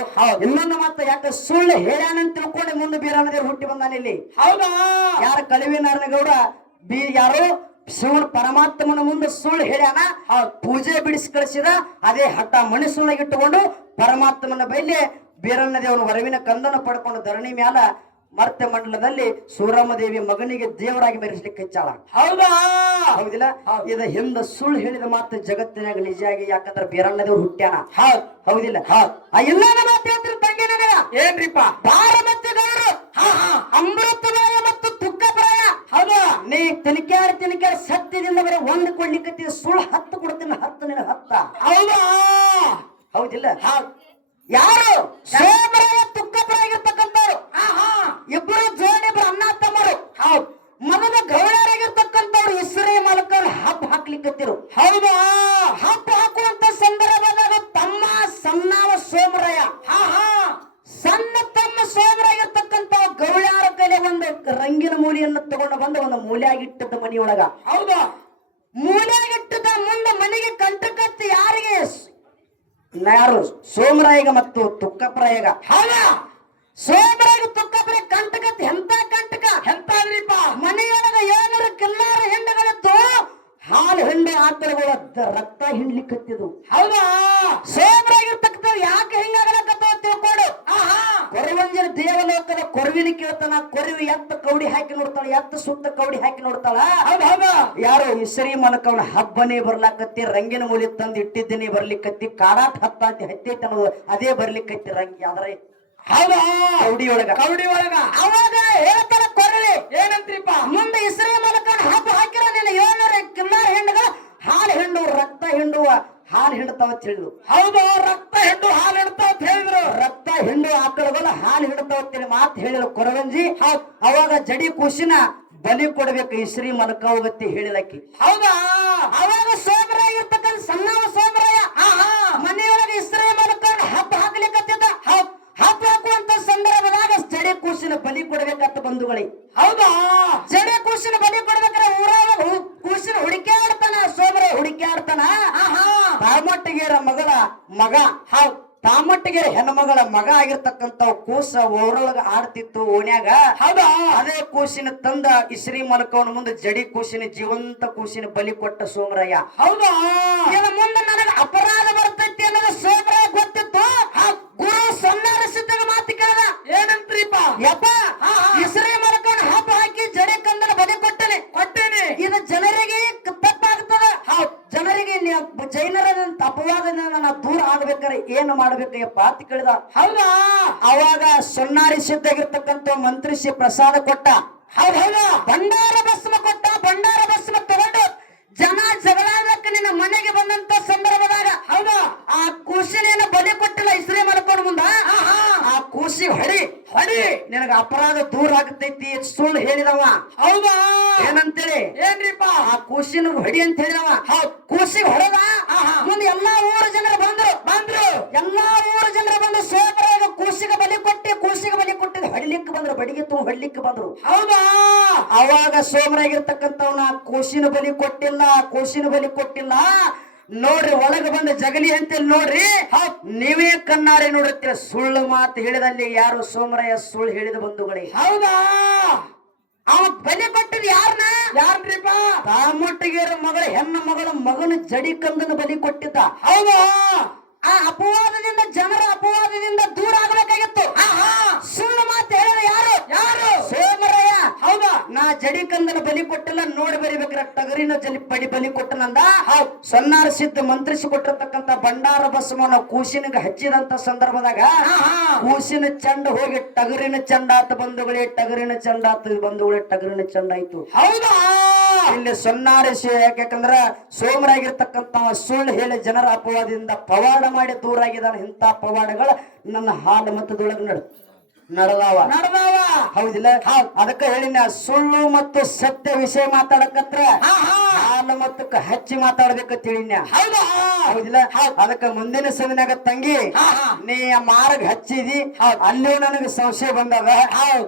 ಇನ್ನೊಂದು ಮಾತು ಯಾಕೆ ಸುಳ್ಳು ಹೇಳ್ಯಾನಂತ ತಿಳ್ಕೊಂಡು ಮುಂದೆ ಬೀರಾನದೇವ್ರು ಹುಟ್ಟಿ ಬಂದಾನ ಇಲ್ಲಿ. ಹೌದಾ? ಯಾರ ಕಳಿವಿ ನಾರಾಯಣಗೌಡ ಬಿ ಯಾರು? ಶಿವನ ಪರಮಾತ್ಮನ ಮುಂದೆ ಸುಳ್ಳು ಹೇಳ್ಯಾನ. ಆ ಪೂಜೆ ಬಿಡಿಸಿ ಕಳಿಸಿದ ಅದೇ ಹಠ ಮನಸ್ಸೊಳಗಿಟ್ಟುಕೊಂಡು ಪರಮಾತ್ಮನ ಬೈಲಿ ಬೀರಣ್ಣ ದೇವನ ವರವಿನ ಕಂದನ ಪಡ್ಕೊಂಡು ಧರಣಿ ಮ್ಯಾಲ ಮರ್ತೆ ಮಂಡಲದಲ್ಲಿ ಸೂರಮ್ಮ ದೇವಿ ಮಗನಿಗೆ ದೇವರಾಗಿ ಮೆರೆಸ್ಲಿಕ್ಕೆ ಹೆಚ್ಚಾಳ. ಹೌದಾ? ಹೌದಿಲ್ಲ? ಇದ ಹಿಂದ ಸುಳ್ಳು ಹೇಳಿದ ಮಾತು ಜಗತ್ತಿನಾಗ ನಿಜ ಆಗಿ ಯಾಕಂದ್ರೆ ಬೀರಣ್ಣ ದೇವ್ರು ಹುಟ್ಟ್ಯಾನ. ಹೌದು. ಹೌದಿಲ್ಲ? ಆ ಇನ್ನೊಂದು ಮಾತು ಹೇಳ್ತೀನಿ ತಂಗಿ ನನಗ? ಏನ್ರಿಪ್ಪ? ಬಾರ ಮತ್ತೆ ಗೌರು ಅಮೃತಮಯ ಮತ್ತು ತುಕ್ಕಪ್ರಾಯ ಹೌದಾ. ನೀ ತಿನ್ಕ್ಯಾರ ತಿನ್ಕ್ಯಾರ ಸತ್ಯದಿಂದ ಬರೀ ಒಂದು ಕೊಡ್ಲಿಕ್ಕೆ ಸುಳ್ಳು ಹತ್ತು ಕೊಡ್ತೀನಿ ಹತ್ತು ನಿನ್ನ ಹತ್ತ. ಹೌದಾ? ಹೌದಿಲ್ಲ? ಹೌದು. ಯಾರು? ಸೋಮರಾಯ ತುಕ್ಕಪ್ಪರಾಗಿರ್ತಕ್ಕಂಥವ್ರು ಇಬ್ಬರು ಜೋಡಿ ಇಬ್ರು ಅಣ್ಣ ತಮ್ಮರು. ಹೌದು. ಮೊದಲ ಗೌಡರಾಗಿರ್ತಕ್ಕಂಥವ್ರು ಇಸ್ರೇ ಮಾಲಕರು ಹಬ್ಬ ಹಾಕ್ಲಿಕ್ಕತ್ತಿರು ಹೌದಾ? ಹಬ್ಬ ಹಾಕುವಂತ ಸಂದರ್ಭದಾಗ ತಮ್ಮ ಸಣ್ಣವ ಸೋಮರಾಯ. ಹಾ ಹಾ ಸಣ್ಣ ತಮ್ಮ ಸೋಮರಾಗಿರ್ತಕ್ಕಂಥ ಗೌಳ್ಯಾರ ಕೈಲಿ ಒಂದು ರಂಗಿನ ಮೂಲಿಯನ್ನು ತಗೊಂಡು ಬಂದು ಒಂದು ಮೂಲೆಯಾಗಿಟ್ಟದ ಮನೆಯೊಳಗ. ಹೌದಾ? ಮೂಲೆಯಾಗಿಟ್ಟದ ಮುಂದೆ ಮನೆಗೆ ಕಂಟಕತ್ತು ಯಾರಿಗೆ? ಯಾರು? ಸೋಮರಾಯಗ ಮತ್ತು ತುಕ್ಕಪ್ರಾಯಗ. ಹೌದಾ? ಸೋಮರಾಯಗ ತುಕ್ಕಪ್ರಾಯ ಕಂಟಕತ್ ಎಂತ ಕಂಟಕ? ಎಂತಾದ್ರಿಪ್ಪ? ಮನೆಯೊಳಗ ಏನಾರ ಕಿಲ್ಲಾರ ಹೆಂಡಗಳಿತ್ತು ಹಾಲು ಹೆಂಡೆ ಆಕಳುಗಳ ರಕ್ತ ಹಿಂಡ್ಲಿಕ್ಕತ್ತಿದ್ವು ಹೌದಾ? ಸೋಮರಾಗಿರ್ತಕ್ಕಂಥ ಯಾಕೆ ಹಿಂಗಾಗಲಕತ್ತವ ತಿಳ್ಕೊಡು? ಆಹಾ. ಕೊರವಂಜನ ದೇವಲೋಕದ ಕೊರವಿನ ಕೇಳ್ತಾನ ಕೊರವಿ ಎತ್ತ ಕೌಡಿ ಹಾಕಿ ನೋಡ್ತಾಳ ಎತ್ತ ಸುತ್ತ ಕೌಡಿ ಹಾಕಿ ನೋಡ್ತಾಳ? ಹೌದು ಹೌದಾ. ಯಾರು ಇಸರಿ ಮನಕವನ ಹಬ್ಬನೇ ಬರ್ಲಾಕತ್ತಿ ರಂಗಿನ ಮೂಲಿ ತಂದು ಇಟ್ಟಿದ್ದೀನಿ ಬರ್ಲಿಕ್ಕತ್ತಿ ಕಾಡಾಟ ಹತ್ತಾತಿ ಹತ್ತೈತೆ ಅನ್ನೋದು ಅದೇ ಬರ್ಲಿಕ್ಕತ್ತಿ ರಂಗಿ. ಆದ್ರೆ ಹೌದಾ? ಕೌಡಿ ಒಳಗ. ಕೌಡಿ ಒಳಗ. ಅವಾಗ ಹೇಳ್ತಾರ ಕೊರವಿ ಏನಂತ್ರಿಪ್ಪ ಮುಂದೆ ಇಸರಿ ಮಲಕನ ಹಬ್ಬ ಹಾಕಿರ ನಿನ್ನ ಏಳ್ನೂರ ಕಿನ್ನಾರ ಹೆಣ್ಣುಗಳ ಹಾಲು ಹಿಂಡು ರಕ್ತ ಹಿಂಡುವ ಹಾಲು ಹಿಂಡ್ತಾವ ಅಂತ ಹೇಳಿದ್ರು ಹೌದು ರಕ್ತ ಹೆಣ್ಣು ಹಾಲು ಇಡ್ತಾ ಅಂತ ಹೇಳಿದ್ರು. ರಕ್ತ ಹಿಂಡು ಆಕಳಗಳು ಹಾಲು ಹಿಡ್ತಾವ ಅಂತೇಳಿ ಮಾತು ಹೇಳಿದ್ರು ಕೊರವಂಜಿ. ಅವಾಗ ಜಡಿ ಕುಸಿನ ಬಲಿ ಕೊಡ್ಬೇಕು ಇಸ್ರಿ ಮಲಕವಗತ್ತಿ ಹೇಳಿದಕ್ಕೆ. ಹೌದಾ? ಅವಾಗ ಸೋಮರಾಯ ಇರ್ತಕ್ಕಂಥ ಸಣ್ಣವ ಸೋಮರಾಯ ಮನೆಯೊಳಗೆ ಇಸ್ರೇ ಮಲಕ ಹಬ್ಬ ಹಾಕ್ಲಿಕ್ಕತ್ತಿದ್ದ ಹಬ್ಬ ಹಾಕುವಂತ ಸಂದರ್ಭದಾಗ ಜಡೆ ಕೂಸಿನ ಬಲಿ ಕೊಡ್ಬೇಕಂತ ಬಂಧುಗಳೇ. ಹೌದಾ? ಜಡೆ ಕೂಸಿನ ಬಲಿ ಕೊಡ್ಬೇಕಾದ್ರೆ ಊರಾಗ ಕೂಸಿನ ಕೂಸಿನ ಹುಡುಕ್ಯಾಡ್ತಾನ ಸೋಮರಾಯ ಹುಡುಕ್ಯಾಡ್ತಾನ? ತಾಮಟ್ಟಿಗೆರ ಮಗಳ ಮಗ ಹೌದ್ ತಾಮಟ್ಟಿಗೆರ ಹೆಣ್ಮಗಳ ಮಗ ಆಗಿರ್ತಕ್ಕಂತ ಕೂಸ ಓರೊಳಗ ಆಡ್ತಿತ್ತು ಓಣ್ಯಾಗ. ಹೌದಾ? ಅದೇ ಕೂಸಿನ ತಂದ ಇಸ್ರಿ ಮಲಕವನ ಮುಂದೆ ಜಡಿ ಕೂಸಿನ ಜೀವಂತ ಕೂಸಿನ ಬಲಿ ಕೊಟ್ಟ ಸೋಮರಯ್ಯ. ಹೌದಾ? ಮುಂದೆ ನನಗೆ ಅಪರಾಧ ಬರ್ತೈತಿ ಅನ್ನೋದು ಸೋಮರಯ್ಯ ಗೊತ್ತಿತ್ತು. ಗುರು ಸನ್ನಾರಿಸಿದ್ದಾಗ ಮಾತು ಕೇಳ್ದ. ಏನಂತ್ರಿಪ್ಪ? ಯಪ್ಪ ಇಸ್ರೇ ಮಲಕವನ ಹಬ್ಬ ಹಾಕಿ ಜಡಿ ಕಂದನ ಬಲಿ ಕೊಟ್ಟನೆ ಕೊಟ್ಟೇನಿ ಇದು ಜನರಿಗೆ ಕ- ತಪ್ಪಾಗ್ತದ ಜನರಿಗೆ ನಿ- ಜೈನರ ಅಪವಾದದಿಂದ ನನ್ನ ದೂರ ಆಗ್ಬೇಕಾರೆ ಏನು ಮಾಡ್ಬೇಕಯ್ಯಪ್ಪ ಅಂತ ಕೇಳಿದ? ಹೌದ? ಅವಾಗ ಸೊನ್ನಾರಿ ಸಿದ್ಧಾಗಿರ್ತಕ್ಕಂಥ ಮಂತ್ರಿ ಶ್ರೀ ಪ್ರಸಾದ ಕೊಟ್ಟ. ಹೌದ್ ಹೌದ. ಭಂಡಾರ ಭಸ್ಮ ಕೊಟ್ಟ ಭಂಡಾರ ಭಸ್ಮ ತಗೊಂಡು ಜನ ಜಗಳಾಡಕ್ಕೆ ನಿನ್ನ ಮನೆಗೆ ಬಂದಂತ ಸಂದರ್ಭದಾಗ ಹೌದಾ. ಆ ಕೂಸಿನ ಬಲಿ ಕೊಟ್ಟಿಲ್ಲ ಇಸ್ರೇ ಮಲ್ಕೊಂಡು ಮುಂದ? ಆ ಕೂಸಿ ಹೊಡಿ ಹೊಡಿ. ನಿನಗ ಅಪರಾಧ ದೂರ ಆಗತೈತಿ ಸುಳ್ಳು ಹೇಳಿದವ. ಹೌದಾ? ಏನಂತೇಳಿ? ಏನ್ರಿಪ್ಪ? ಆ ಕೂಸಿನ ಹೊಡಿ ಅಂತ ಹೇಳಿದವ. ಕೂಸಿಗೆ ಹೊಡೆದ ಮುಂದೆ ಎಲ್ಲಾ ಊರ ಜನರು ಬಂದ್ರು ಬಂದ್ರು ಎಲ್ಲಾ ಊರ ಜನರು ಬಂದು ಸೋಮರಾಗ ಕೂಸಿಗೆ ಬಲಿ ಕೊಟ್ಟಿ ಬಲಿ ಬಂದ್ರು. ಹೌದಾ? ಅವಾಗ ಸೋಮರಾಗಿರ್ತಕ್ಕಂಥವ್ನ ಕೋಶಿನ ಬಲಿ ಕೊಟ್ಟಿಲ್ಲ ಕೋಶಿನ ಬಲಿ ಕೊಟ್ಟಿಲ್ಲ. ನೋಡ್ರಿ ಒಳಗೆ ಬಂದ ಜಗಲಿ ಅಂತೇಳಿ ನೋಡ್ರಿ. ನೀವೇ ಕಣ್ಣಾರೆ ನೋಡುತ್ತೀರ ಸುಳ್ಳು ಮಾತು ಹೇಳಿದಲ್ಲಿ ಯಾರು ಸೋಮರಾಯ ಸುಳ್ಳು ಹೇಳಿದ ಬಂಧುಗಳಿಗೆ ಹೌದಾ? ಅವ ಬಲಿ ಕೊಟ್ಟಿದ್ ಯಾರನ್ನ ಯಾರ್ರಿಪ್ಪ? ತಾಮಟ್ಟಿಗೆ ಮಗಳ ಹೆಣ್ಣು ಮಗಳ ಮಗನ ಜಡಿ ಕಂದನ ಬಲಿ ಕೊಟ್ಟಿದ್ದ. ಹೌದಾ? ಆ ಅಪವಾದದಿಂದ ಜನರ ಅಪವಾದದಿಂದ ದೂರ ಆಗ್ಬೇಕಾಗಿತ್ತು. ಸುಳ್ಳು ಮಾತು ಹೇಳಿದ ಯಾರು? ಯಾರು? ಸೋಮರಾಯ ಹೌದಾ? ನಾ ಜಡಿ ಕಂದನ ಬಲಿ ಕೊಟ್ಟಿಲ್ಲ ನೋಡಿ ಬರಿಬೇಕ್ರ ಟಗರಿನ ಜಲಿ ಬಡಿ ಬಲಿ ಕೊಟ್ಟನಂದ? ಹೌದು. ಸನ್ನಾರ ಸಿದ್ಧ ಮಂತ್ರಿಸಿ ಕೊಟ್ಟಿರ್ತಕ್ಕಂತ ಬಂಡಾರ ಬಸವನ ಕೂಸಿನಿಗೆ ಹಚ್ಚಿದಂತ ಸಂದರ್ಭದಾಗ. ಕೂಸಿನ ಚಂಡ ಹೋಗಿ ಟಗರಿನ ಚಂಡಾತ ಬಂಧುಗಳೇ ಟಗರಿನ ಚಂಡಾತ ಬಂಧುಗಳೇ ಟಗರಿನ ಚಂಡ ಆಯ್ತು. ಹೌದಾ? ಇಲ್ಲಿ ಸೊನ್ನಾರಿಸಿ ಯಾಕಂದ್ರ ಸೋಮರಾಗಿರ್ತಕ್ಕಂತ ಸುಳ್ಳು ಹೇಳಿ ಜನರ ಅಪವಾದದಿಂದ ಪವಾಡ ಮಾಡಿ ದೂರ ಆಗಿದಾನ ಇಂಥ ಪವಾಡಗಳ ನನ್ನ ಹಾಲು ಮತದೊಳಗೆ ನಡ್. ನಡೆದಾವ ನಡದಾವ ಹೌದಿಲ್ಲ? ಅದಕ್ಕ ಹೇಳಿನ ಸುಳ್ಳು ಮತ್ತು ಸತ್ಯ ವಿಷಯ ಮಾತಾಡಕತ್ರ ಹಾಲು ಮತ್ತಕ್ಕ ಹಚ್ಚಿ ಮಾತಾಡ್ಬೇಕ ತಿಳಿನ ಹೌದಾ. ಹೌದಿಲ್ಲ? ಅದಕ್ಕ ಮುಂದಿನ ಸಮಯನಾಗ ತಂಗಿ. ನೀ ಮಾರ್ಗ ಹಚ್ಚಿದಿ ಅಲ್ಲಿಯೂ ನನಗೆ ಸಂಶಯ ಬಂದದ.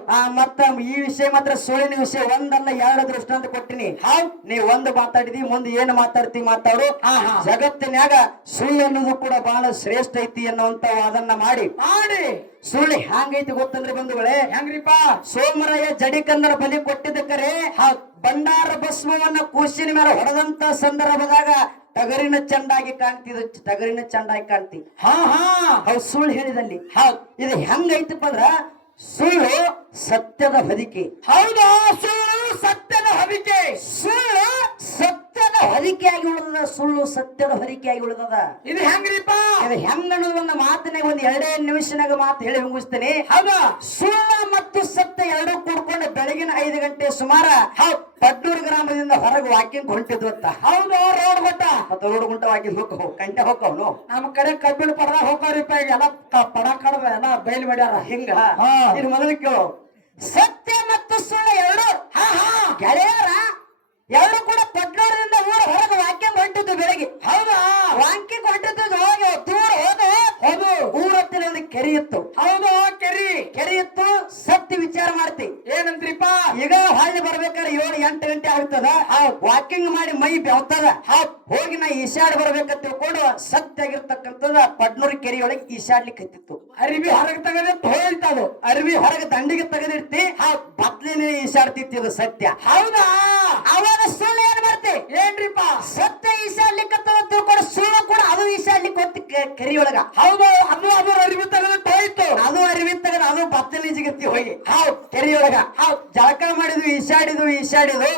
ಆ, ಮತ್ತ ಈ ವಿಷಯ ಮಾತ್ರ ಸುಳ್ಳಿನ ವಿಷಯ ಒಂದಲ್ಲ ಎರಡು ದೃಷ್ಟಾಂತ ಕೊಟ್ಟಿನಿ. ಹೌದ್. ನೀ ಒಂದು ಮಾತಾಡಿದಿ ಮುಂದೆ ಏನು ಮಾತಾಡ್ತಿ ಮಾತಾಡು. ಜಗತ್ತಿನ್ಯಾಗ ಸುಳ್ಳು ಅನ್ನೋದು ಕೂಡ ಬಹಳ ಶ್ರೇಷ್ಠ ಐತಿ ಅನ್ನುವಂತ ವಾದನ್ನ ಮಾಡಿ. ಮಾಡಿ. ಸುಳ್ಳು ಹ್ಯಾಂಗೈತಿ ಗೊತ್ತಂದ್ರೆ ಬಂಧುಗಳೇ? ಹೆಂಗ್ರಿಪ್ಪ ಸೋಮರಾಯ ಜಡಿಕಂದರ ಬಲಿ ಕೊಟ್ಟಿದ್ದಕ್ಕರೆ ಬಂಡಾರ ಭಸ್ಮವನ್ನ ಕೂಸಿನ ಮೇಲೆ ಹೊಡೆದಂತ ಸಂದರ್ಭದಾಗ ಟಗರಿನ ಚಂಡಾಗಿ ಕಾಣ್ತಿದ್ ಟಗರಿನ ಚಂಡಾಗಿ ಕಾಣ್ತಿ. ಹಾ ಹಾ. ಹೌದು ಸುಳ್ಳು ಹೇಳಿದಲ್ಲಿ. ಹೌದು. ಇದು ಹೆಂಗೈತಪ್ಪ ಅಂದ್ರ ಸುಳ್ಳು ಸತ್ಯದ ಹೊದಿಕೆ. ಹೌದಾ? ಸುಳ್ಳು ಸತ್ಯದ ಹವಿಕೆ ಸುಳ್ಳು ಸತ್ಯದ ಹೊದಿಕೆಯಾಗಿ ಉಳಿದದ ಸುಳ್ಳು ಸತ್ಯದ ಹರಿಕೆಯಾಗಿ ಉಳಿದದ ಇದು ಹೆಂಗ್ರಿಪ್ಪ? ಇದು ಹೆಂಗ ಅನ್ನೋದು ಒಂದು ಮಾತಿನಾಗ ಒಂದ್ ಎರಡೇ ನಿಮಿಷನಾಗ ಮಾತು ಹೇಳಿ ಮುಗಿಸ್ತೇನೆ. ಹೌದಾ. ಸುಳ್ಳ ಮತ್ತು ಸತ್ಯ ಎರಡು ಕೂಡ್ಕೊಂಡು ಬೆಳಗಿನ ಐದು ಗಂಟೆ ಸುಮಾರ ಪಡ್ನೂರು ಗ್ರಾಮದಿಂದ ಹೊರಗೆ ವಾಕಿಂಗ್ ಹೊಂಟಿದ್ವು ಅಂತ. ಹೌದು ರೋಡ್ ಗೊತ್ತ ಮತ್ತೆ ರೋಡ್ ಗುಂಟ ವಾಕಿಂಗ್ ಹೋಗ ಕಂಟೆ ಹೋಗವನು ನಮ್ಮ ಕಡೆ ಕಬ್ಬಿಣ ಪಡದ ಹೋಗೋರಿಪ್ಪ ಈಗ ಎಲ್ಲ ಪಡ ಕಡದ ಎಲ್ಲ ಬಯಲು ಮಾಡ್ಯಾರ. ಹಿಂಗ. ಇದು ಮೊದಲು ಕೇಳು. ಸತ್ಯ ಮತ್ತು ಸುಳ್ಳು ಎರಡು. ಹಾ ಹಾ. ಗೆಳೆಯರ ಎರಡು ಕೂಡ ಪಡ್ನೂರಿಂದ ಊರ ಹೊರಗೆ ವಾಕ್ಯ ಹೊಂಟಿದ್ದು ಬೆಳಗ್ಗೆ. ಹೌದಾ? ವಾಕಿಂಗ್ ಹೊಂಟಿದ್ದು ಹೋಗಿ ದೂರ ಹೋದ. ಕೆರೆ ಇತ್ತು ಹೌದು ಕೆರಿ ಕೆರೆ ಇತ್ತು ಸತ್ಯ ವಿಚಾರ ಮಾಡ್ತಿ. ಏನಂತ್ರಿಪ್ಪ? ಈಗ ಹಳ್ಳಿ ಬರ್ಬೇಕಾದ್ರೆ ಏಳು ಎಂಟು ಗಂಟೆ ಆಗ್ತದ. ವಾಕಿಂಗ್ ಮಾಡಿ ಮೈ ಬೆವತದ. ಹೋಗಿ ನಾ ಈಶಾಡ್ ಬರ್ಬೇಕಂತ ತಿಳ್ಕೊಂಡು ಸತ್ಯ ಆಗಿರ್ತಕ್ಕಂಥದ ಪಡ್ನೂರು ಕೆರೆಯೊಳಗೆ ಈಶಾಡ್ಲಿಕ್ಕೆ ಹತ್ತಿತ್ತು. ಅರಿವಿ ಹೊರಗೆ ತೆಗೆದ ಹೋಯ್ತದು. ಅರಿವಿ ಹೊರಗೆ ದಂಡಿಗೆ ತೆಗೆದಿಡ್ತಿ ಬತ್ಲಿನ ಈಶಾಡ್ತಿತ್ತು ಅದು ಸತ್ಯ. ಹೌದಾ? ಅವಾಗ ಸುಳ್ಳು ಏನ್ ಬರ್ತಿ? ಏನ್ರಿಪ್ಪ? ಸತ್ಯ ಈಶಾಡ್ಲಿಕ್ಕೆ ತಿಳ್ಕೊಂಡು ಸುಳ್ಳು ಕೂಡ ಅದು ಈಶಾಡ್ಲಿಕ್ಕೆ ಕೆರೆಯೊಳಗ. ಹೌದು ಅದು ಅದು ಅರಿವಿ ತೆಗೆದ ಹೋಯ್ತು ಅದು ಅರಿವಿ ತೆಗೆದು ಅದು ಬತ್ತಲಿ ಜಿಗತ್ತಿ ಹೋಗಿ. ಹೌದ್ ಕೆರೆಯೊಳಗ ಹೌದ್ ಜಳಕ ಮಾಡಿದ್ವಿ ಈಶಾಡಿದ್ವಿ ಈಶಾಡಿದ್ವು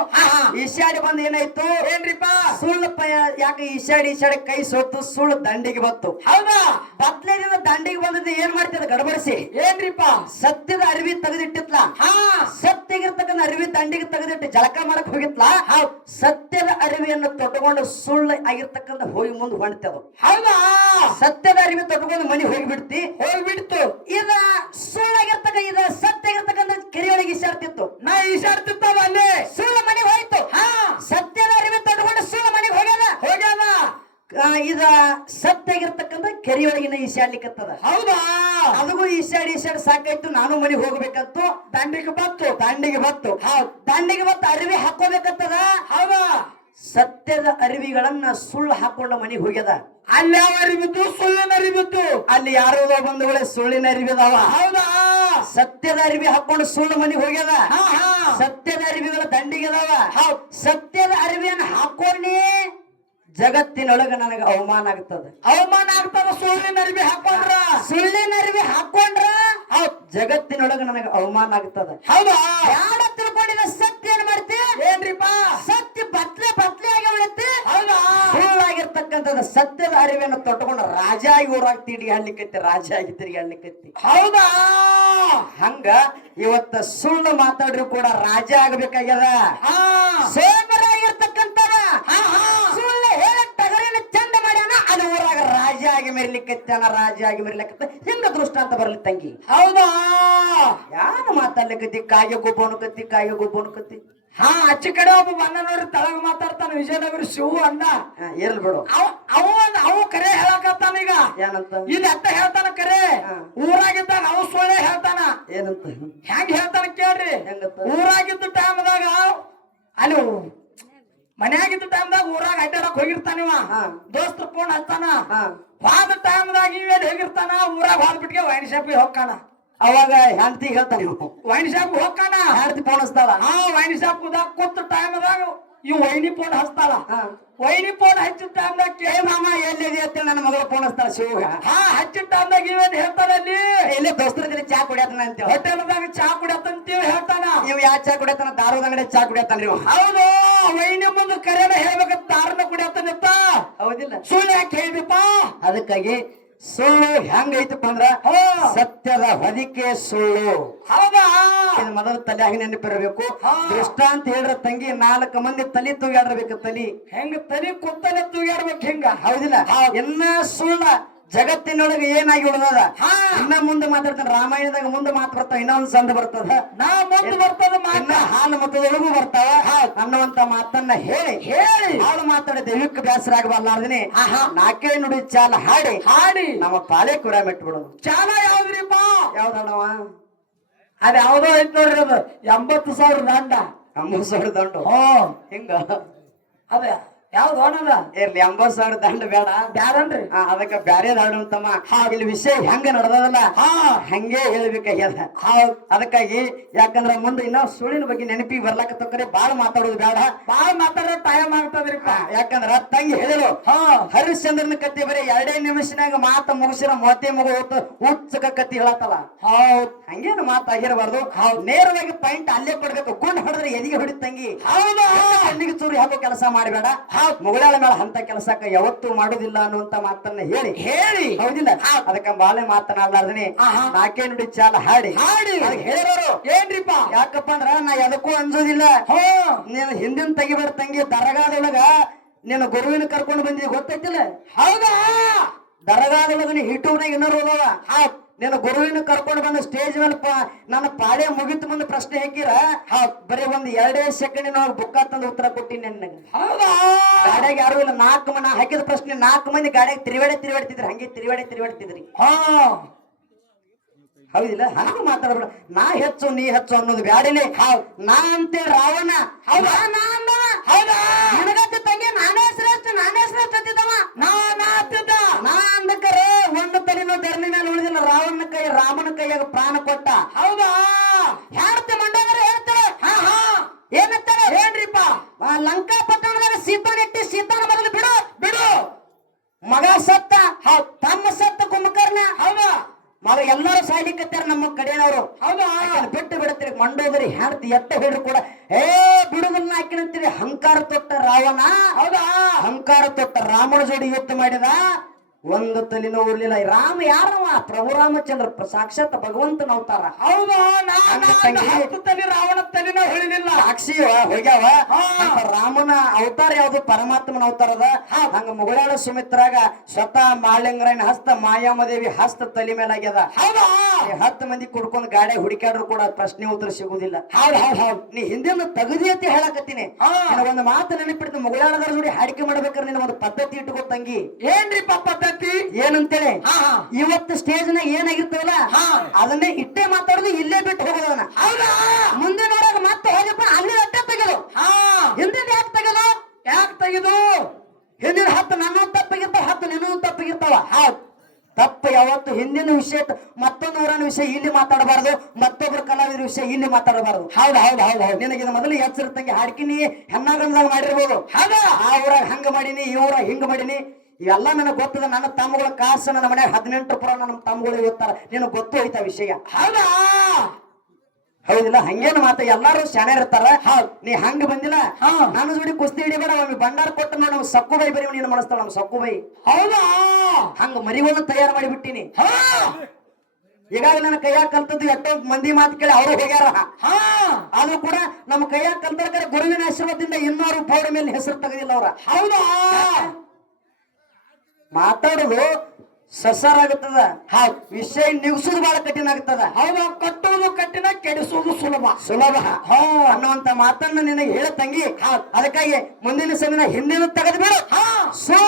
ಈಶಾಡಿ ಬಂದ್ ಏನಾಯ್ತು? ಏನ್ರಿಪ್ಪ? ಸುಳ್ಳು ಪಯ ಯಾಕೆ ಈಶಾಡಿ ಈಶಾಡಿ ಕೈ ಸೋತು ಸುಳ್ಳು ದಂಡಿಗೆ ಬತ್ತು ಹೌದಾ? ಬತ್ಲೇದಿಂದ ದಂಡಿಗೆ ಬಂದದ್ದು ಏನ್ ಮಾಡ್ತಿದ ಗಡಬಡಿಸಿ? ಏನ್ರಿಪ್ಪ? ಸತ್ಯದ ಅರಿವಿ ತೆಗೆದಿಟ್ಟಿತ್ಲ. ಹಾ. ಸತ್ಯಗಿರ್ತಕ್ಕಂಥ ಅರಿವಿ ದಂಡಿಗೆ ತೆಗೆದಿಟ್ಟು ಜಳಕ ಮಾಡಕ್ ಹೋಗಿತ್ಲ. ಸತ್ಯದ ಅರಿವಿಯನ್ನು ತೊಟ್ಟುಕೊಂಡು ಸುಳ್ಳು ಆಗಿರ್ತಕ್ಕಂಥ ಹೋಗಿ ಮುಂದೆ ಹೊಣ್ತದ ಹೌದಾ? ಸತ್ಯದ ಅರಿವಿ ತೊಟ್ಟುಕೊಂಡು ಮನೆ ಹೋಗ್ಬಿಡ್ತಿ. ಹೋಗ್ಬಿಡ್ತು. ಇದ ಸುಳ್ಳಾಗಿರ್ತಕ್ಕ ಇದ ಸತ್ಯ ಆಗಿರ್ತಕ್ಕಂಥ ಕಿರಿಯೊಳಗೆ ಈಶಾಡ್ತಿತ್ತು ನಾ ಈಶಾಡ್ತಿತ್ತವ ಅಲ್ಲಿ. ಸುಳ್ಳು ಮನೆಗೆ ಹೋಯ್ತು. ಹಾ. ಸತ್ಯದ ಅರಿವಿ ತಡ್ಕೊಂಡು ಸುಳ್ಳು ಮನೆಗೆ ಹೋಗ್ಯದ. ಹೋಗ್ಯಾದ. ಇದ ಸತ್ಯ ಆಗಿರ್ತಕ್ಕಂಥ ಕೆರೆಯೊಳಗಿನ ಈಶಾಡ್ಲಿಕ್ಕತ್ತದ. ಹೌದಾ? ಅದಗೂ ಈಶಾಡಿ ಈಶಾಡಿ ಸಾಕಾಯ್ತು. ನಾನು ಮನೆಗೆ ಹೋಗ್ಬೇಕಂತು. ದಂಡಿಗೆ ಬತ್ತು. ದಂಡಿಗೆ ಬತ್ತು. ದಂಡಿಗೆ ಬತ್ತು ಅರಿವಿ ಹಾಕೋಬೇಕತ್ತದ ಹೌದಾ? ಸತ್ಯದ ಅರಿವಿಗಳನ್ನ ಸುಳ್ಳು ಹಾಕೊಂಡ ಮನೆಗೆ ಹೋಗ್ಯದ. ಅಲ್ಲಿ ಯಾವ ಅರಿವಿತ್ತು? ಸುಳ್ಳಿನ ಅರಿವಿತ್ತು. ಅಲ್ಲಿ ಯಾರೋ ಬಂಧುಗಳೇ ಸುಳ್ಳಿನ ಅರಿವಿದಾವ. ಹೌದಾ? ಸತ್ಯದ ಅರಿವಿ ಹಾಕೊಂಡು ಸುಳ್ಳು ಮನೆಗೆ ಹೋಗ್ಯದ. ಹಾ ಹಾ. ಸತ್ಯದ ಅರಿವಿಗಳ ದಂಡಿಗೆದಾವ. ಸತ್ಯದ ಅರಿವಿಯನ್ನು ಹಾಕೊಂಡೇ ಜಗತ್ತಿನೊಳಗ ನನಗೆ ಅವಮಾನ ಆಗ್ತದ. ಅವಮಾನ ಆಗ್ತದ ಸುಳ್ಳಿನ ಅರಿವಿ ಹಾಕೊಂಡ್ರ? ಸುಳ್ಳಿನ ಅರಿವಿ ಹಾಕೊಂಡ್ರ ಜಗತ್ತಿನೊಳಗ ನನಗೆ ಅವಮಾನ ಆಗ್ತದ. ಹೌದಾ? ಯಾರ ತಿಳ್ಕೊಂಡಿದ ಸತ್ಯ ಏನ್ ಮಾಡ್ತೀಯ ಏನ್ರಿಪಾ? ಸತ್ಯ ಬತ್ಲೆ ಬತ್ಲೆ ಆಗಿಬಿಡುತ್ತೆ ಸುಳ್ಳಾಗಿರ್ತಕ್ಕಂಥದ್ದು ಸತ್ಯದ ಅರಿವನ್ನು ತೊಟ್ಟುಕೊಂಡು ರಾಜ ಆಗಿ ಊರಾಗ ತಿರುಗಾಡ್ಲಿಕ್ಕೈತಿ ರಾಜ ಆಗಿ ತಿರುಗಾಡ್ಲಿಕ್ಕೈತಿ ಹೌದಾ? ಹಂಗ ಇವತ್ತ ಸುಳ್ಳು ಮಾತಾಡ್ರು ಕೂಡ ರಾಜ ಆಗ್ಬೇಕಾಗ್ಯದ. ಸೋಮರ ಆಗಿರ್ತಕ್ಕಂಥದ ಸುಳ್ಳು ಹೇಳ ಟಗರಿನ ಚಂದ ಮಾಡ್ಯಾನ ಅದು ಊರಾಗ ರಾಜ ಆಗಿ ಮೆರ್ಲಿಕ್ಕತ್ತಾನ ರಾಜ ಆಗಿ ಮೆರ್ಲಿಕ್ಕತ್ತ ಹಿಂಗ ದೃಷ್ಟಾಂತ ಬರ್ಲಿ ತಂಗಿ? ಹೌದಾ? ಯಾರು ಮಾತಾಡ್ಲಿಕ್ಕತ್ತಿ ಕಾಗೆ ಗೊಬ್ಬನ ಕತ್ತಿ ಕಾಗೆ ಗೊಬ್ಬನ ಕತ್ತಿ ಹಾ ಅಚ್ಚ ಕಡೆ ಒಬ್ಬ ಬಂದ ನೋಡ್ರಿ ತಳಗ ಮಾತಾಡ್ತಾನ ವಿಜಯನಗರ ಶಿವು ಅಣ್ಣ. ಇರ್ಲಿ ಬಿಡು. ಅವ ಅವ ಅವ ಕರೆ ಹೇಳಕತ್ತಾನ ಈಗ. ಏನಂತ? ಇಲ್ಲಿ ಅತ್ತ ಹೇಳ್ತಾನ ಕರೆ. ಊರಾಗಿದ್ದಾಗ ಅವ ಸುಳ್ಳೆ ಹೇಳ್ತಾನ. ಏನಂತ? ಹೆಂಗ್ ಹೇಳ್ತಾನ ಕೇಳ್ರಿ? ಊರಾಗಿದ್ದ ಟೈಮ್ದಾಗ ಅಲ್ಲಿ ಮನ್ಯಾಗಿದ್ದ ಟೈಮ್ದಾಗ ಊರಾಗ ಅಡ್ಡಾಡಕ್ ಹೋಗಿರ್ತಾನ ಇವ. ಹಾ. ದೋಸ್ತ್ರ ಫೋನ್ ಹಚ್ತಾನ. ಹಾ. ಹೋದ ಟೈಮ್ದಾಗ ಇವೇನ್ ಹೋಗಿರ್ತಾನ? ಊರಾಗ ಹೋದ್ಬಿಟ್ಗೆ ವೈನ್ ಶಾಪಿಗೆ ಹೋಗ್ತಾನ ಅವಾಗ ಹೆಂಡತಿ ಹೇಳ್ತಾನೆ ವೈನ್ ಶಾಪ್ ಹೋಗ್ಕಣ. ಹೆಂಡತಿ ಫೋನ್ ಹಚ್ತಾಳ. ಆ ವೈನ್ ಶಾಪ್ ಕೂತ ಟೈಮ್ದಾಗ ಈ ವೈನಿ ಫೋನ್ ಹಚ್ತಾಳ. ವೈನಿ ಫೋನ್ ಹಚ್ಚಿದ ಟೈಮ್ದಾಗ ಏ ಮಾಮ ಎಲ್ಲಿದೆ ಅಂತ ನನ್ನ ಮಗಳು ಫೋನ್ ಹಚ್ತಾಳ ಶಿವಗ. ಹಾ ಹಚ್ಚಿದ ಟೈಮ್ದಾಗ ಇವೇನ್ ಹೇಳ್ತಾನ ಅಲ್ಲಿ? ಇಲ್ಲಿ ದೋಸ್ತರ ಜೊತೆ ಚಾ ಕುಡಿಯತನ ಅಂತ ಹೋಟೆಲ್ದಾಗ ಚಾ ಕುಡಿಯತ್ತಂತೀವಿ ಹೇಳ್ತಾನ. ಇವ್ ಯಾ ಚಾ ಕುಡಿಯತನ ದಾರದ ಅಂಗಡಿ ಚಾ ಕುಡಿಯತಾನ್ರಿ ನೀವು ಹೌದು ವೈನಿ ಮುಂದೆ ಕರೆನ ಹೇಳ್ಬೇಕಂತ ತಾರನ ಕುಡಿಯತ್ತನಿತ್ತ ಹೌದಿಲ್ಲ. ಸುಳ್ಳು ಯಾಕೆ ಹೇಳಿದಪ್ಪ ಅದಕ್ಕಾಗಿ ಸುಳ್ಳು ಹೆಂಗೈತಪ್ಪ ಅಂದ್ರ. ಸತ್ಯದ ಹೊದಿಕೆ ಸುಳ್ಳು. ಹೌದಾ? ಇದು ಮೊದಲ ತಲೆಯಾಗಿ ನೆನಪಿರಬೇಕು. ದೃಷ್ಟಾಂತ ಹೇಳ್ರ ತಂಗಿ ನಾಲ್ಕು ಮಂದಿ ತಲಿ ತೂಗಾಡ್ರಬೇಕು ತಲಿ. ಹೆಂಗ ತಲೆ ಕುತ್ತಲೆ ತೂಗಾಡ್ಬೇಕು ಹೆಂಗ? ಹೌದಿಲ್ಲ? ಇನ್ನ ಸುಳ್ಳ ಜಗತ್ತಿನೊಳಗೆ ಏನಾಗಿ ಉಳಿದದ. ಇನ್ನ ಮುಂದೆ ಮಾತಾಡ್ತಾನೆ. ರಾಮಾಯಣದಾಗ ಮುಂದೆ ಮಾತು ಬರ್ತಾವ ಇನ್ನೊಂದ್ ಸಂದ ಬರ್ತದ. ನಾ ಮುಂದೆ ಬರ್ತದ ಮಾತ. ಹಾಲು ಮತದೊಳಗೂ ಬರ್ತಾವ. ಅನ್ನುವಂತ ಮಾತನ್ನ ಹೇಳಿ. ಹೇಳಿ. ಹಾಳು ಮಾತಾಡಿ ದೈವಿಕ ಬೇಸರ ಆಹಾ. ನಾಲ್ಕೇ ನುಡಿ ಚಾಲ ಹಾಡಿ. ಹಾಡಿ. ನಮ್ಮ ಪಾಳೆ ಕುರ ಮೆಟ್ಬಿಡೋದು ಚಾಲ ಯಾವ್ದ್ರಿಪ್ಪ ಯಾವ್ದಣ್ಣವ? ಅದ ಯಾವ್ದೋ ಐತ್ ನೋಡ್ರಿ ಅದು. ಎಂಬತ್ತು ಸಾವಿರ ದಂಡ. ಎಂಬತ್ತು ಸಾವಿರ ದಂಡು. ಹೋ ಹಿಂಗ? ಅದ. ಯಾವ್ದು ಇರ್ಲಿ ಸಾವಿರ ದಂಡ ಬೇಡ. ಬ್ಯಾರನ್ರಿ? ಅದಕ್ಕ ಬ್ಯಾರೆ ದಾಡು ಅಂತಮ್ಮ ಇಲ್ಲಿ ವಿಷಯ ಹೆಂಗ ನಡೆದದಲ್ಲ? ಹಾ. ಹಂಗೆ ಹೇಳ್ಬೇಕಾಗ್ಯದ ಹೌದ್. ಅದಕ್ಕಾಗಿ ಯಾಕಂದ್ರ ಮುಂದೆ ಇನ್ನ ಸುಳಿನ ಬಗ್ಗೆ ನೆನಪಿಗೆ ಬರ್ಲಾಕತ್ತಕ್ಕರೆ ಬಾಳ ಮಾತಾಡೋದು ಬೇಡ. ಬಾಳ ಮಾತಾಡೋ ಟೈಮ್ ಆಗ್ತದ್ರಿ ಯಾಕಂದ್ರ ತಂಗಿ ಹೇಳಿದ್ರು ಹಾ. ಹರಿಶ್ಚಂದ್ರನ ಕತ್ತಿ ಬರೀ ಎರಡೇ ನಿಮಿಷನಾಗ ಮಾತ ಮುಗಿಸಿರ ಮೂವತ್ತೇ ಮಗು ಹೊತ್ತು ಉಚ್ಚಕ ಕತ್ತಿ ಹೇಳತ್ತಲ್ಲ. ಹೌದ್. ಹಂಗೇನು ಮಾತಾಗಿರಬಾರ್ದು ನೇರವಾಗಿ ಪಾಯಿಂಟ್ ಅಲ್ಲೇ ಕೊಡ್ಬೇಕು ಗುಂಡ್ ಹೊಡೆದ್ರೆ ಎದಿಗೆ ಹೊಡಿತಂಗಿ ಹೌದಾ. ಚೂರಿ ಹಾಕೋ ಕೆಲಸ ಮಾಡಬೇಡ. ಮುಗಳಾಳ ಮೇಲೆ ಅಂತ ಕೆಲಸಕ್ಕೆ ಯಾವತ್ತೂ ಮಾಡುದಿಲ್ಲ ಅನ್ನುವಂತ ಮಾತನ್ನ ಹೇಳಿ. ಹೇಳಿ. ಹೌದಿಲ್ಲ? ಅದಕ್ಕ ಬಾಳೆ ಮಾತನಾಡ್ಲಾರ್ದನೆ ನಾಕೇ ನುಡಿ ಚಾಲ ಹಾಡಿ. ಹಾಡಿ. ಹೇಳಿರೋರು ಏನ್ರಿಪ್ಪ? ಯಾಕಪ್ಪ ಅಂದ್ರ ನಾ ಎದಕ್ಕೂ ಅಂಜೋದಿಲ್ಲ. ಹೋ. ನೀನು ಹಿಂದಿನ ತೆಗಿಬೇಡ ತಂಗಿ ದರಗಾದೊಳಗ ನೀನು ಗುರುವಿನ ಕರ್ಕೊಂಡು ಬಂದಿ ಗೊತ್ತೈತಿಲ್ಲ? ಹೌದಾ? ದರಗಾದೊಳಗ ನೀ ಹಿಟ್ಟೂನಾಗ ಇನ್ನೋರು ಹೋಗವ ನೀನು ಗುರುವಿನ ಕರ್ಕೊಂಡು ಬಂದ ಸ್ಟೇಜ್ ಮೇಲೆ ನನ್ನ ಪಾಳೆ ಮುಗಿತು ಮುಂದೆ ಪ್ರಶ್ನೆ ಹಾಕಿರ? ಬರೀ ಒಂದ್ ಎರಡೇ ಸೆಕೆಂಡ್ ನಾವು ಬುಕ್ಕ ತಂದು ಉತ್ತರ ಕೊಟ್ಟಿನಿ ನನಗೆ. ಗಾಡ್ಯಾಗ ಯಾರು ಇಲ್ಲ ನಾಲ್ಕು ಮನೆ ನಾ ಹಾಕಿದ ಪ್ರಶ್ನೆ ನಾಲ್ಕು ಮಂದಿ ಗಾಡ್ಯಾಗ ತಿರುವಾಡೆ ತಿರುವಾಡ್ತಿದ್ರಿ ಹಂಗೆ ತಿರುವಾಡೆ ತಿರುವಾಡ್ತಿದ್ರಿ ಹಾ. ಹೌದಿಲ್ಲ? ಹಂಗ ಮಾತಾಡ್ಬೇಡ ನಾ ಹೆಚ್ಚು ನೀ ಹೆಚ್ಚು ಅನ್ನೋದು ಬ್ಯಾಡಿಲಿ. ಹಾವ್ ನಾ ಅಂತೆ ರಾವಣ. ಹೌದಾ ನಿನಗತ್ತೆ ತಂಗಿ ನಾನೇ ಶ್ರೇಷ್ಠ ನಾನೇ ಶ್ರೇಷ್ಠ ಅಂತಿದ್ದವ ನಾ ನಾತಿದ್ದ ನಾ ಅಂದಕರೆ ಒಂದು ತಲೆನೋ ಧರಣಿ ಮೇಲೆ ಉಳಿದಿಲ್ಲ ರಾವಣನ ಕೈ ರಾಮನ ಕೈಯಾಗ ಪ್ರಾಣ ಕೊಟ್ಟ ಹೌದಾ ಹೇಳ್ತೆ ಮಂಡ್ಯಗಾರ ಹೇಳ್ತಾರೆ ಹಾ ಹಾ ಏನಂತಾರೆ ಏನ್ರಿಪ್ಪ ಆ ಲಂಕಾ ಪಟ್ಟಣದಾಗ ಸೀತಾನ ಇಟ್ಟು ಸೀತಾನ ಮೊದಲು ಬಿಡು ಬಿಡು ಮಗ ಸತ್ತ ತಮ್ಮ ಸತ್ತ ಕುಂಭಕರ್ಣ ಹೌದಾ ಮಗ ಎಲ್ಲರೂ ಸಾಯ್ಲಿಕ್ಕತ್ತಾರ ನಮ್ಮ ಕಡೆಯವರು ಹೌದಾ ಬಿಟ್ಟು ಬಿಡುತ್ತೀರಿ ಮಂಡೋದರಿ ಹೆಂಡತಿ ಎತ್ತ ಹಿಡಿದ್ರು ಕೂಡ ಏ ಬಿಡುದನ್ನ ಹಾಕಿನಂತೀರಿ ಅಹಂಕಾರ ತೊಟ್ಟ ರಾವಣ ಹೌದಾ ಅಹಂಕಾರ ತೊಟ್ಟ ರಾಮನ ಜೋಡಿ ಯುದ್ಧ ಮಾಡಿದ? ತಲೆನೋ ಉರ್ಲಿಲ್ಲ ರಾಮ ಯಾರವ? ಪ್ರಭು ರಾಮಚಂದ್ರ ಸಾಕ್ಷಾತ್ ಭಗವಂತನ ಅವತಾರ. ಹೌದಾ ತಂಗಿ. ರಾವಣ ತಲೆನ ಹೊಳಿಲಿಲ್ಲ ಸಾಕ್ಷಿ ಹೋಗ್ಯಾವ. ರಾಮನ ಅವತಾರ ಯಾವ್ದು? ಪರಮಾತ್ಮನ ಅವತಾರ ಅದ. ಹಂಗ ಮುಗಳಾಳ ಸುಮಿತ್ರಾಗ ಸ್ವತಃ ಮಾಳಿಂಗರಾಯನ ಹಸ್ತ ಮಾಯಾಮದೇವಿ ಹಸ್ತ ತಲೆ ಮೇಲಾಗ್ಯದ ಹೌದಾ. ಈ ಹತ್ತು ಮಂದಿ ಕುಡ್ಕೊಂಡ್ ಗಾಡಿ ಹುಡುಕ್ಯಾಡ್ರು ಕೂಡ ಪ್ರಶ್ನೆ ಉತ್ತರ ಸಿಗುದಿಲ್ಲ. ಹೌದ್ ಹೌದ್ ಹೌದ್. ನೀ ಹಿಂದಿನ ತಗದಿ ಅಂತ ಹೇಳಕತ್ತೀನಿ. ಒಂದು ಮಾತು ನೆನಪಿಡ್ತು ಮುಗಳಾಳದರ ನೋಡಿ ಹಾಡಿಕೆ ಮಾಡ್ಬೇಕಾದ್ರೆ ನಿನ್ನ ಒಂದು ಪದ್ಧತಿ ಇಟ್ಕೋ ತಂಗಿ. ಏನ್ರಿಪ್ಪ ಪದ್ಧತಿ? ಏನಂತೇಳಿ? ಹಾ ಹಾ. ಇವತ್ತು ಸ್ಟೇಜ್ ನಾಗ ಏನಾಗಿರ್ತವಲ್ಲ ಹಾ. ಅದನ್ನೇ ಇಟ್ಟೆ ಮಾತಾಡೋದು ಇಲ್ಲೇ ಬಿಟ್ಟು ಹೋಗೋದನ್ನ. ಹೌದಾ? ಮುಂದೆ ನೋಡೋದ ಮತ್ತೆ ಹೋಗಪ್ಪ ಅಲ್ಲಿ ಅಟ್ಟೆ ತೆಗೆದು. ಹಾ. ಹಿಂದಿನ ಯಾಕೆ ತೆಗೆದು? ಯಾಕೆ ತೆಗೆದು? ಹಿಂದಿನ ಹತ್ತು ನನ್ನ ತಪ್ಪಿಗಿರ್ತಾವ ಹತ್ತು ನಿನ್ನ ತಪ್ಪಿಗಿರ್ತಾವ. ಹೌದು. ತಪ್ಪು ಯಾವತ್ತು ಹಿಂದಿನ ವಿಷಯ ತ- ಮತ್ತೊಂದು ಊರನ ವಿಷಯ ಇಲ್ಲಿ ಮಾತಾಡಬಾರ್ದು ಮತ್ತೊಬ್ಬರ ಕಲಾವಿದ ವಿಷಯ ಇಲ್ಲಿ ಮಾತಾಡಬಾರ್ದು. ಹೌದು ಹೌದು ಹೌದು ಹೌದು. ನಿನಗೆ ಇದು ಮೊದಲು ಎಚ್ಚರ ತಂಗಿ ಹಾಡ್ಕಿನಿ ಹೆಣ್ಣಾಗಂದಾಗ ಮಾಡಿರ್ಬೋದು. ಹೌದಾ? ಆ ಊರಾಗ ಹಂಗ ಮಾಡೀನಿ ಈ ಊರಾಗ ಹಿಂಗ ಮಾಡೀನಿ. ಇವೆಲ್ಲ ನನಗೆ ಗೊತ್ತದ. ನನ್ನ ತಮ್ಮಗಳ ಕಾಸು ನನ್ನ ಮನೆ ಹದಿನೆಂಟು ಪುರ ನನ್ನ ತಮ್ಮಗಳು ಓದ್ತಾರ ನೀನು ಗೊತ್ತು ಐತ ವಿಷಯ. ಹೌದಾ? ಹೌದಿಲ್ಲ ಹಂಗೇನು ಮಾತ? ಎಲ್ಲಾರು ಶಾಣೆ ಇರ್ತಾರ. ಹೌದ್. ನೀ ಹಂಗ ಬಂದಿಲ್ಲ? ನನ್ನ ನಾನು ಜೋಡಿ ಕುಸ್ತಿ ಹಿಡಿಬೇಡ. ಅವ್ನಿಗೆ ಭಂಡಾರ ಕೊಟ್ಟು ನಾನು ಸಕ್ಕು ಬೈ ಬರೀ ನೀನು ಮಾಡಿಸ್ತಾಳ ನಮ್ಮ ಸಕ್ಕು ಬೈ ಹೌದಾ? ಹಂಗ ಮರಿವನ್ನು ತಯಾರು ಮಾಡಿಬಿಟ್ಟಿನಿ. ಹಾ. ಈಗಾಗಲೇ ನನ್ನ ಕೈಯಾಗ ಕಲ್ತದ್ದು ಎಷ್ಟೋ ಮಂದಿ ಮಾತು ಕೇಳಿ ಅವರು ಹೋಗ್ಯಾರ. ಹಾ. ಆದ್ರೂ ಕೂಡ ನಮ್ಮ ಕೈಯಾಗ ಕಲ್ತರ ಗುರುವಿನ ಆಶೀರ್ವಾದದಿಂದ ಇನ್ನೂರು ಬೋರ್ಡ್ ಮೇಲೆ ಹೆಸರು ತೆಗೆದಿಲ್ಲ ಅವ್ರ. ಹೌದಾ? ಮಾತಾಡೋದು ಸಸಾರಾಗುತ್ತದ. ಹೌದು. ವಿಷಯ ನಿಗಿಸೋದು ಬಹಳ ಕಠಿಣ ಆಗ್ತದ. ಹೌದು ಕಟ್ಟುವುದು ಕಠಿಣ ಕೆಡಿಸುವುದು ಸುಲಭ. ಸುಲಭ. ಅನ್ನುವಂತ ಮಾತನ್ನ ನಿನಗೆ ಹೇಳ ತಂಗಿ. ಅದಕ್ಕಾಗಿ ಮುಂದಿನ ಸಮಯ ಹಿಂದಿನ ತಗದು ಬಿಡು ಹಾ